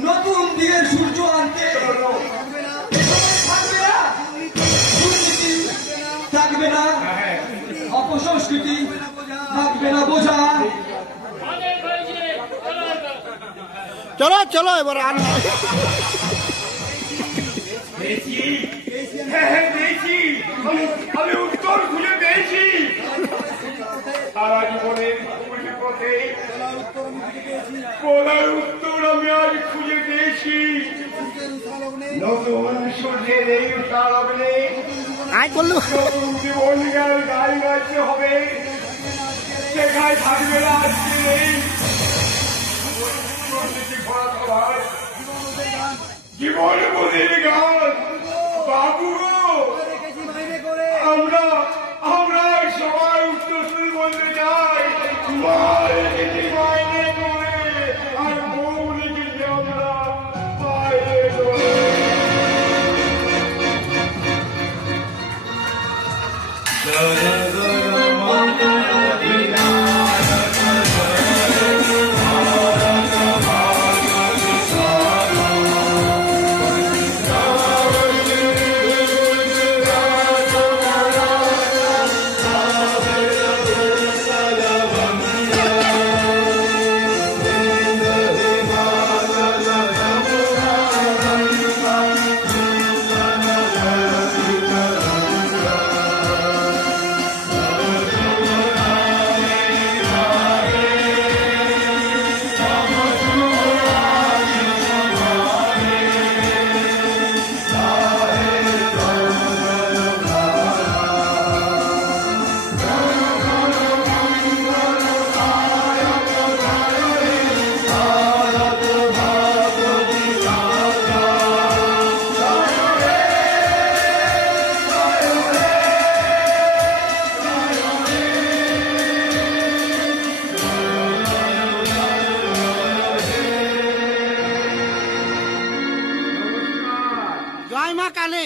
নতুন দিনের সূর্য আনতে। থাকবে না দুর্নীতি, থাকবে না অপসংস্কৃতি, থাকবে না বোঝা। চলো চলো এবার আর আমি উত্তর খুঁজে পেয়েছি। সারা জীবনের পথে বলার উত্তর আমি আজ খুঁজে পেয়েছি। নতুন সূর্যের এই উত্তালগ্নে আই করলু নতুন জীবন গান গাইতে হবে, সেখানে থাকবে না আজকে নেই জীবন বোধের গান। বাবু আমরা সবাই উত্তরসূরি বলতে চাই, মা রেখেছি মাইনে করে, আর বউ রেখেছি আমরা বাইরে করে। জয় মা কালী।